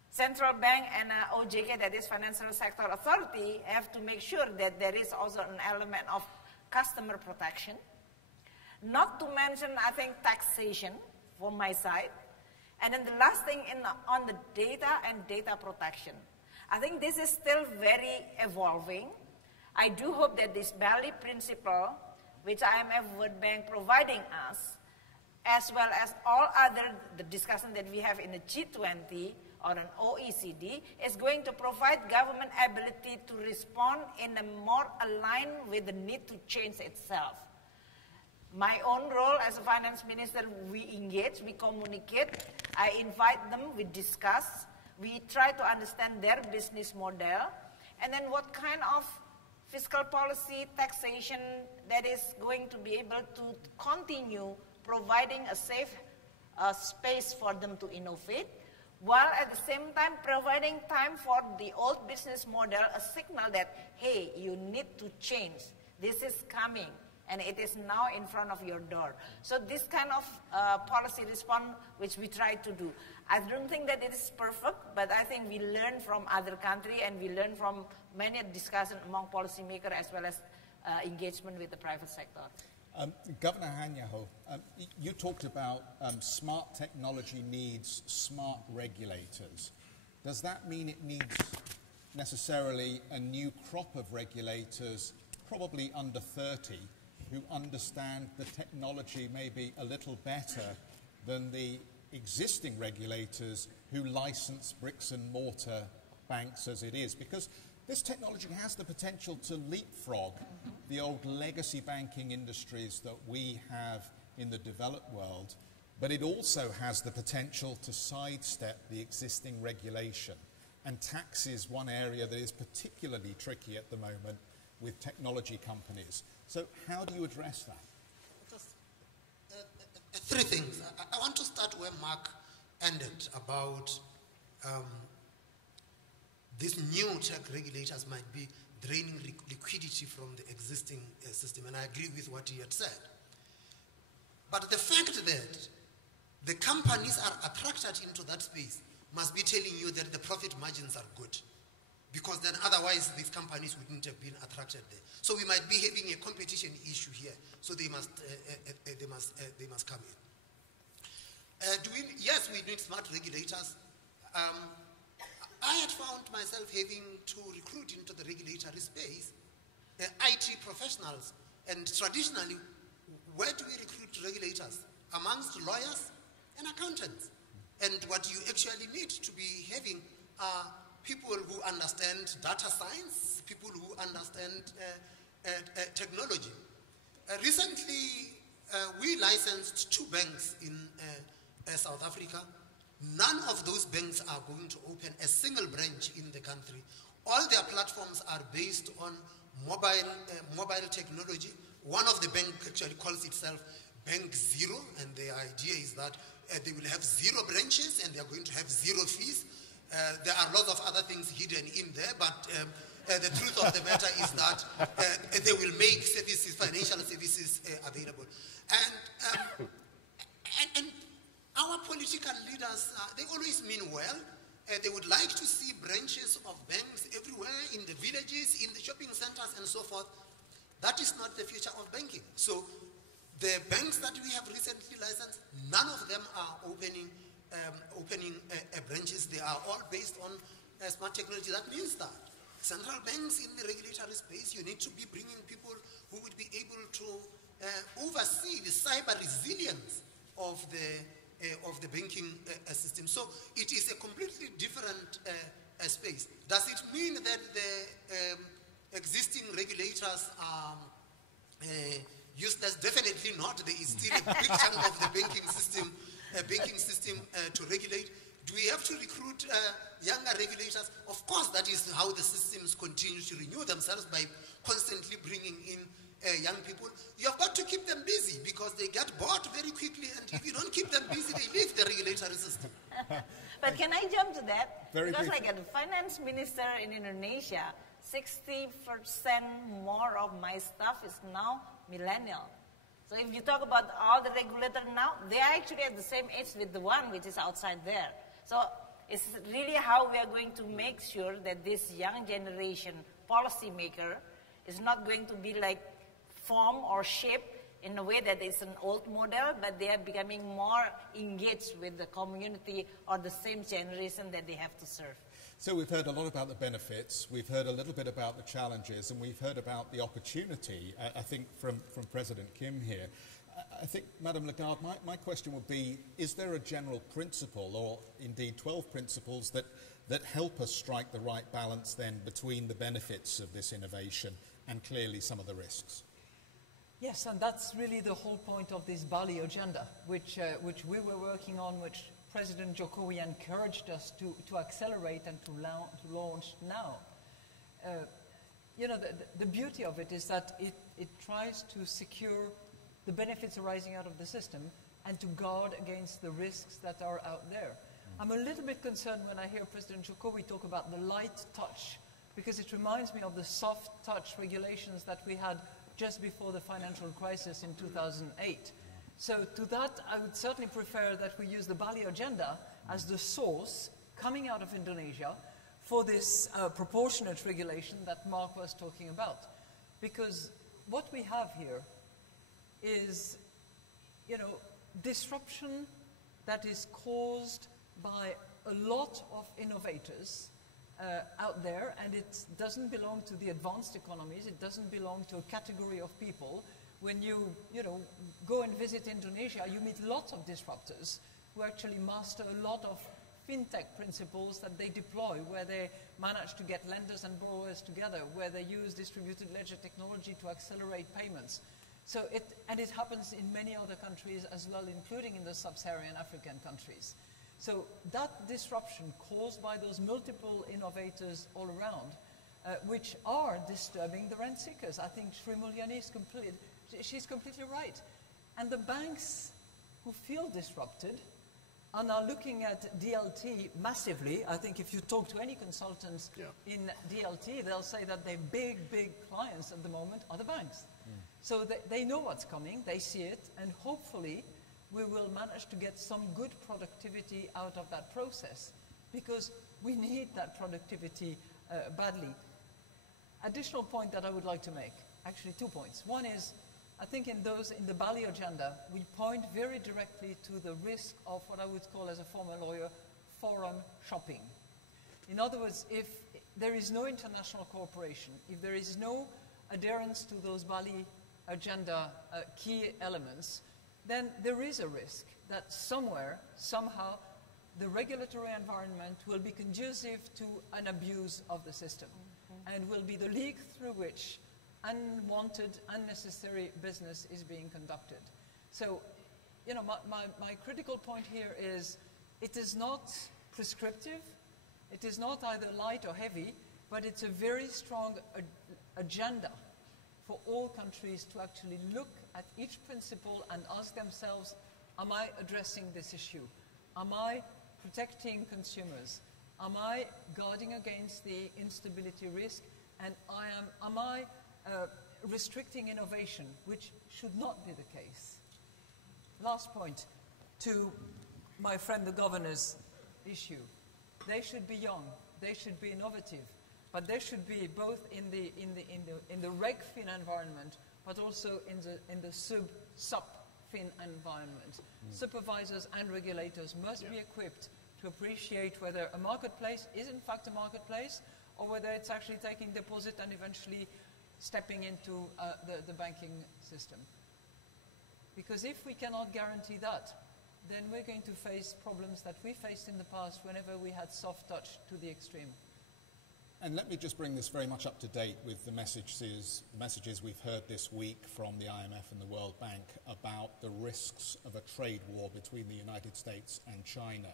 Central bank and OJK, that is Financial Sector Authority, have to make sure that there is also an element of customer protection. Not to mention, I think, taxation from my side. And then the last thing on the data and data protection. I think this is still very evolving. I do hope that this Bali principle, which IMF World Bank providing us, as well as all other the discussion that we have in the G20 or an OECD, is going to provide government ability to respond in a more aligned with the need to change itself. My own role as a finance minister, we engage, we communicate, I invite them, we discuss, we try to understand their business model, and then what kind of fiscal policy, taxation that is going to be able to continue providing a safe space for them to innovate, while at the same time providing time for the old business model, a signal that, hey, you need to change. This is coming, and it is now in front of your door. So this kind of policy response, which we try to do. I don't think that it is perfect, but I think we learn from other countries, and we learn from many discussions among policymakers as well as engagement with the private sector. Governor Hanyaho, you talked about smart technology needs smart regulators. Does that mean it needs necessarily a new crop of regulators, probably under 30, who understand the technology maybe a little better than the existing regulators who license bricks and mortar banks as it is? Because this technology has the potential to leapfrog the old legacy banking industries that we have in the developed world, but it also has the potential to sidestep the existing regulation. And tax is one area that is particularly tricky at the moment with technology companies. So how do you address that? Three things. I want to start where Mark ended about these new tech regulators might be draining liquidity from the existing system, and I agree with what he had said. But the fact that the companies are attracted into that space must be telling you that the profit margins are good, because then otherwise these companies wouldn't have been attracted there. So we might be having a competition issue here. So they must come in. Yes, we need smart regulators. I had found myself having to recruit into the regulatory space IT professionals, and traditionally, where do we recruit regulators? Amongst lawyers and accountants. And what you actually need to be having are people who understand data science, people who understand technology. Recently, we licensed 2 banks in South Africa. None of those banks are going to open a single branch in the country. All their platforms are based on mobile technology. One of the banks actually calls itself Bank Zero, and the idea is that they will have 0 branches and they are going to have 0 fees. There are lots of other things hidden in there, but the truth of the matter is that they will make services, financial services available. And our political leaders, they always mean well. They would like to see branches of banks everywhere, in the villages, in the shopping centers, and so forth. That is not the future of banking. So the banks that we have recently licensed, none of them are opening branches. They are all based on smart technology. That means that central banks in the regulatory space, you need to be bringing people who would be able to oversee the cyber resilience of the banking system. So it is a completely different space. Does it mean that the existing regulators are useless? Definitely not. There is still a big chunk of the banking system to regulate. Do we have to recruit younger regulators? Of course, that is how the systems continue to renew themselves, by constantly bringing in young people. You have got to keep them busy, because they get bored very quickly, and if you don't keep them busy, they leave the regulatory system. But can I jump to that? Very because briefly. like a finance minister in Indonesia, 60% more of my staff is now millennial. So if you talk about all the regulators now, they are actually at the same age with the one which is outside there. So it's really how we are going to make sure that this young generation policymaker is not going to be like formed or shaped in a way that it's an old model, but they are becoming more engaged with the community or the same generation that they have to serve. So we've heard a lot about the benefits, we've heard a little bit about the challenges, and we've heard about the opportunity, I think, from President Kim here. I think, Madam Lagarde, my question would be, is there a general principle, or indeed 12 principles, that help us strike the right balance then between the benefits of this innovation and clearly some of the risks? Yes, and that's really the whole point of this Bali agenda, which we were working on, which President Jokowi encouraged us to accelerate and to launch now. You know, the beauty of it is that it tries to secure the benefits arising out of the system and to guard against the risks that are out there. I'm a little bit concerned when I hear President Jokowi talk about the light touch, because it reminds me of the soft touch regulations that we had just before the financial crisis in 2008. So to that, I would certainly prefer that we use the Bali agenda as the source coming out of Indonesia for this proportionate regulation that Mark was talking about. Because what we have here is, you know, disruption that is caused by a lot of innovators out there, and it doesn't belong to the advanced economies, it doesn't belong to a category of people. When you go and visit Indonesia, you meet lots of disruptors who actually master a lot of fintech principles that they deploy, where they manage to get lenders and borrowers together, where they use distributed ledger technology to accelerate payments. So it happens in many other countries as well, including in the sub-Saharan African countries. So that disruption caused by those multiple innovators all around, which are disturbing the rent seekers. I think Sri Mulyani is she's completely right. And the banks who feel disrupted are now looking at DLT massively. I think if you talk to any consultants in DLT, they'll say that their big clients at the moment are the banks. So they know what's coming, they see it, and hopefully we will manage to get some good productivity out of that process, because we need that productivity badly. Additional point that I would like to make, actually 2 points. One is, I think in the Bali agenda, we point very directly to the risk of what I would call, as a former lawyer, forum shopping. In other words, if there is no international cooperation, if there is no adherence to those Bali agenda key elements, then there is a risk that somewhere, somehow, the regulatory environment will be conducive to an abuse of the system, and will be the leak through which unwanted, unnecessary business is being conducted. So, you know, my critical point here is, it is not prescriptive, it is not either light or heavy, but it's a very strong agenda for all countries to actually look at each principle and ask themselves, am I addressing this issue? Am I protecting consumers? Am I guarding against the instability risk? And am I restricting innovation, which should not be the case? Last point, to my friend the governor's issue. They should be young, they should be innovative, but they should be both in the reg-fin environment, but also in the sub-fin environment. Supervisors and regulators must be equipped to appreciate whether a marketplace is in fact a marketplace, or whether it's actually taking deposit and eventually stepping into the banking system. Because if we cannot guarantee that, then we're going to face problems that we faced in the past whenever we had soft touch to the extreme. And let me just bring this very much up to date with the messages we've heard this week from the IMF and the World Bank about the risks of a trade war between the United States and China.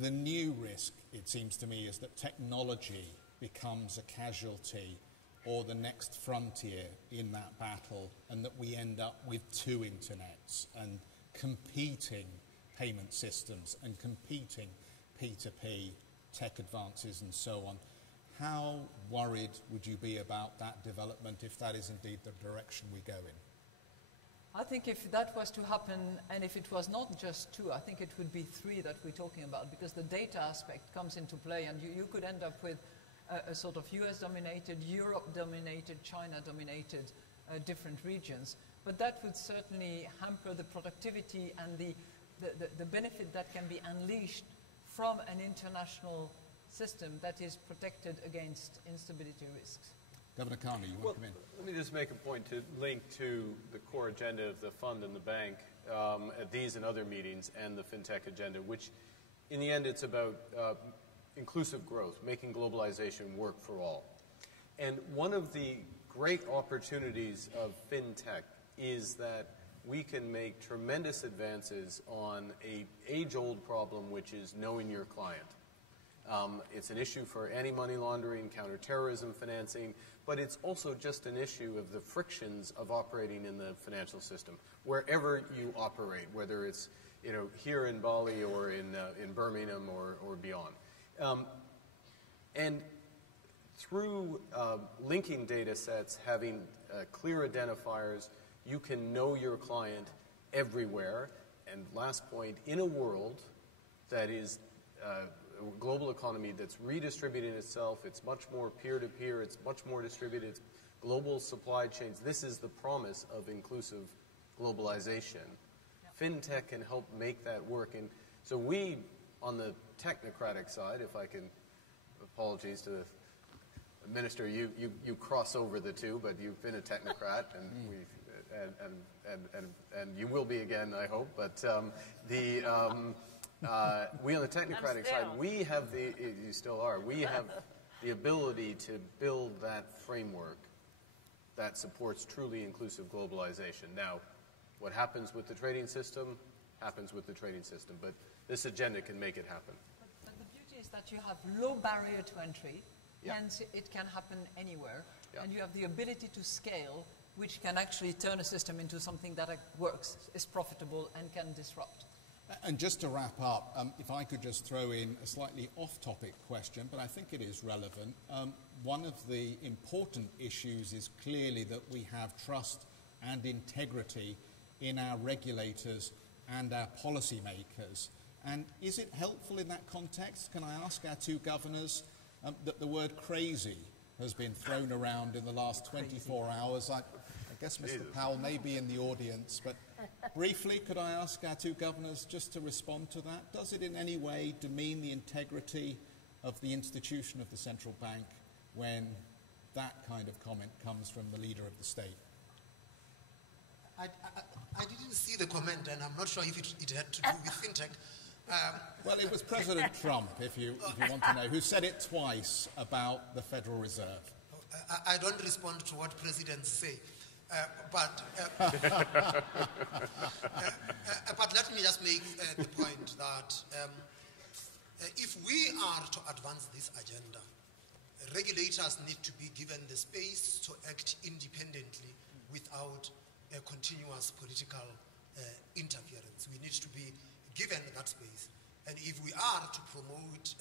The new risk, it seems to me, is that technology becomes a casualty or the next frontier in that battle, and that we end up with two internets and competing payment systems and competing P2P tech advances and so on. How worried would you be about that development if that is indeed the direction we go in? I think if that was to happen, and if it was not just two, I think it would be three that we're talking about, because the data aspect comes into play, and you could end up with a sort of US-dominated, Europe-dominated, China-dominated different regions. But that would certainly hamper the productivity and the benefit that can be unleashed from an international system that is protected against instability risks. Governor Carney, you want to come in? Let me just make a point to link to the core agenda of the fund and the bank at these and other meetings, and the FinTech agenda, which in the end it's about inclusive growth, making globalization work for all. And one of the great opportunities of FinTech is that we can make tremendous advances on an age-old problem, which is knowing your client. It's an issue for anti-money laundering, counterterrorism financing, but it's also just an issue of the frictions of operating in the financial system, wherever you operate, whether it's here in Bali or in Birmingham or beyond. And through linking data sets, having clear identifiers, you can know your client everywhere. And last point, in a world that is a global economy that's redistributing itself, it's much more peer-to-peer, it's much more distributed, it's global supply chains. This is the promise of inclusive globalization. FinTech can help make that work. And so we, on the technocratic side, if I can, apologies to the Minister, you cross over the two, but you've been a technocrat, and you will be again, I hope. But we on the technocratic side, we have you still are, we have the ability to build that framework that supports truly inclusive globalization. Now, what happens with the trading system happens with the trading system, but this agenda can make it happen. But the beauty is that you have low barrier to entry, hence it can happen anywhere, and you have the ability to scale, which can actually turn a system into something that works, is profitable, and can disrupt. And just to wrap up, if I could just throw in a slightly off-topic question, but I think it is relevant. One of the important issues is clearly that we have trust and integrity in our regulators and our policymakers. And is it helpful in that context, can I ask our two governors, that the word crazy has been thrown around in the last 24 hours? I guess Mr. Powell may be in the audience, but briefly, could I ask our two governors just to respond to that? Does it in any way demean the integrity of the institution of the central bank when that kind of comment comes from the leader of the state? I didn't see the comment, and I'm not sure if it had to do with FinTech. Well, it was President Trump, if you want to know, who said it twice about the Federal Reserve. I don't respond to what presidents say. But let me just make the point that if we are to advance this agenda, regulators need to be given the space to act independently without continuous political interference. We need to be given that space. And if we are to promote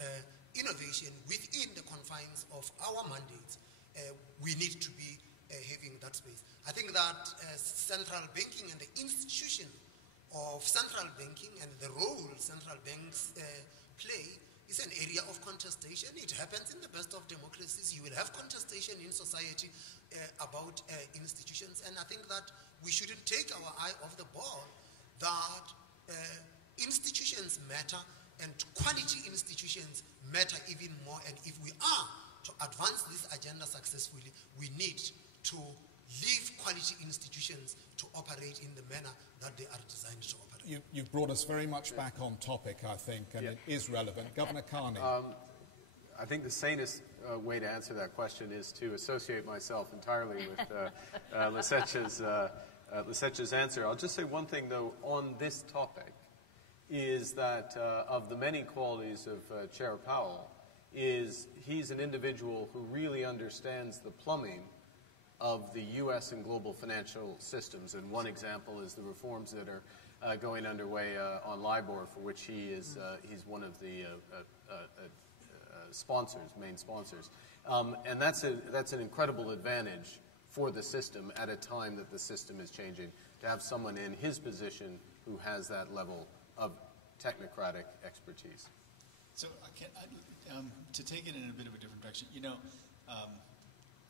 innovation within the confines of our mandates, we need to be having that space. I think that central banking and the institution of central banking and the role central banks play It's an area of contestation. It happens in the best of democracies. You will have contestation in society about institutions, and I think that we shouldn't take our eye off the ball, that institutions matter, and quality institutions matter even more. And if we are to advance this agenda successfully, we need to leave quality institutions to operate in the manner that they are designed to operate. You've brought us very much back on topic, I think, and it is relevant. Governor Carney. I think the sanest way to answer that question is to associate myself entirely with Lesetja's answer. I'll just say one thing, though, on this topic, is that of the many qualities of Chair Powell, is he's an individual who really understands the plumbing of the U.S. and global financial systems. And one example is the reforms that are going underway on LIBOR, for which he's one of the main sponsors. And that's an incredible advantage for the system at a time that the system is changing, to have someone in his position who has that level of technocratic expertise. So to take it in a bit of a different direction, you know,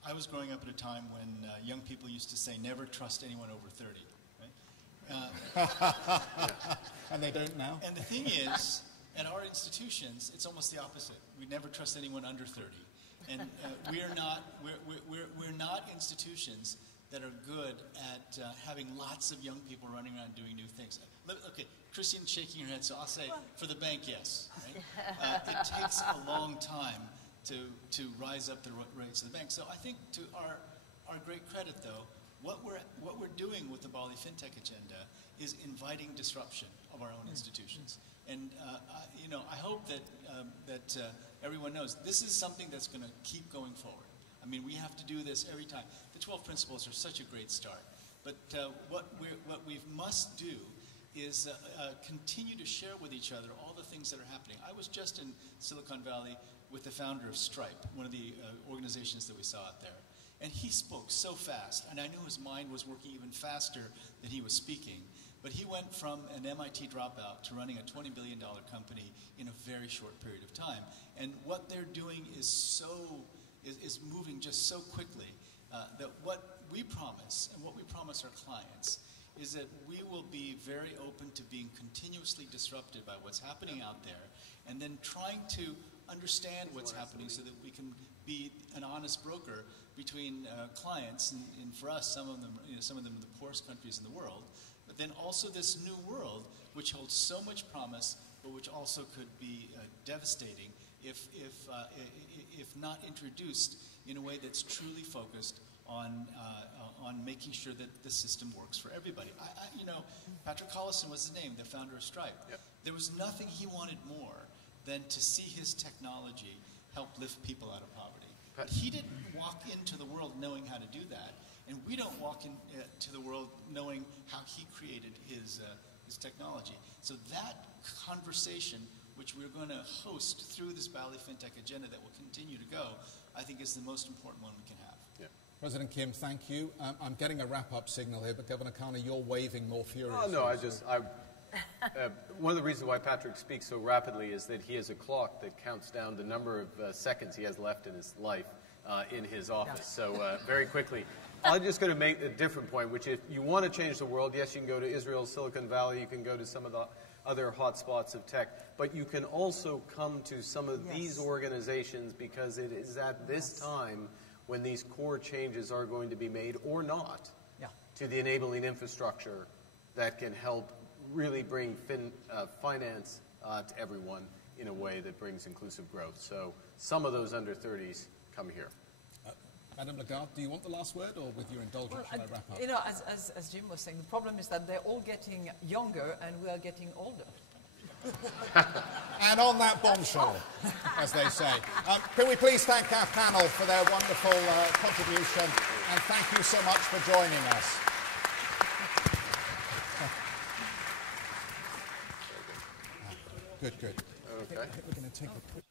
I was growing up at a time when young people used to say, never trust anyone over 30, right? And they don't now? And the thing is, at our institutions, it's almost the opposite. We never trust anyone under 30. And we're not institutions that are good at having lots of young people running around doing new things. Okay, Christine's shaking her head, so I'll say, for the bank, yes. Right? It takes a long time to rise up the rates of the bank. So I think, to our great credit, though, what we're doing with the Bali FinTech agenda is inviting disruption of our own institutions. And you know, I hope that everyone knows this is something that's going to keep going forward. I mean, we have to do this every time. The 12 principles are such a great start, but what we must do is continue to share with each other all the things that are happening. I was just in Silicon Valley with the founder of Stripe, one of the organizations that we saw out there, and he spoke so fast, and I knew his mind was working even faster than he was speaking. But he went from an MIT dropout to running a $20 billion company in a very short period of time. And what they're doing is moving just so quickly that what we promise, and what we promise our clients, is that we will be very open to being continuously disrupted by what's happening out there, and then trying to understand what's happening so that we can be an honest broker between clients, and for us, some of them in the poorest countries in the world, but then also this new world, which holds so much promise, but which also could be devastating if not introduced in a way that's truly focused on making sure that the system works for everybody. You know, Patrick Collison was his name, the founder of Stripe. Yep. There was nothing he wanted more than to see his technology help lift people out of poverty. But he didn't walk into the world knowing how to do that, and we don't walk into the world knowing how he created his technology. So that conversation, which we're going to host through this Bali FinTech agenda that will continue to go, I think is the most important one we can have. Yeah. President Kim, thank you. I'm getting a wrap-up signal here, but Governor Carney, you're waving more furiously. Oh, no, one of the reasons why Patrick speaks so rapidly is that he has a clock that counts down the number of seconds he has left in his life in his office. So very quickly, I'm just going to make a different point, which if you want to change the world, yes, you can go to Israel, Silicon Valley, you can go to some of the other hotspots of tech, but you can also come to some of these organizations, because it is at this time when these core changes are going to be made, or not, to the enabling infrastructure that can help really bring finance to everyone in a way that brings inclusive growth. So some of those under 30s come here. Madam Lagarde, do you want the last word, or with your indulgence, shall I wrap up? You know, as Jim was saying, the problem is that they're all getting younger and we are getting older. And on that bombshell, as they say. Can we please thank our panel for their wonderful contribution, and thank you so much for joining us. Good. Okay. I think we're going to take a quick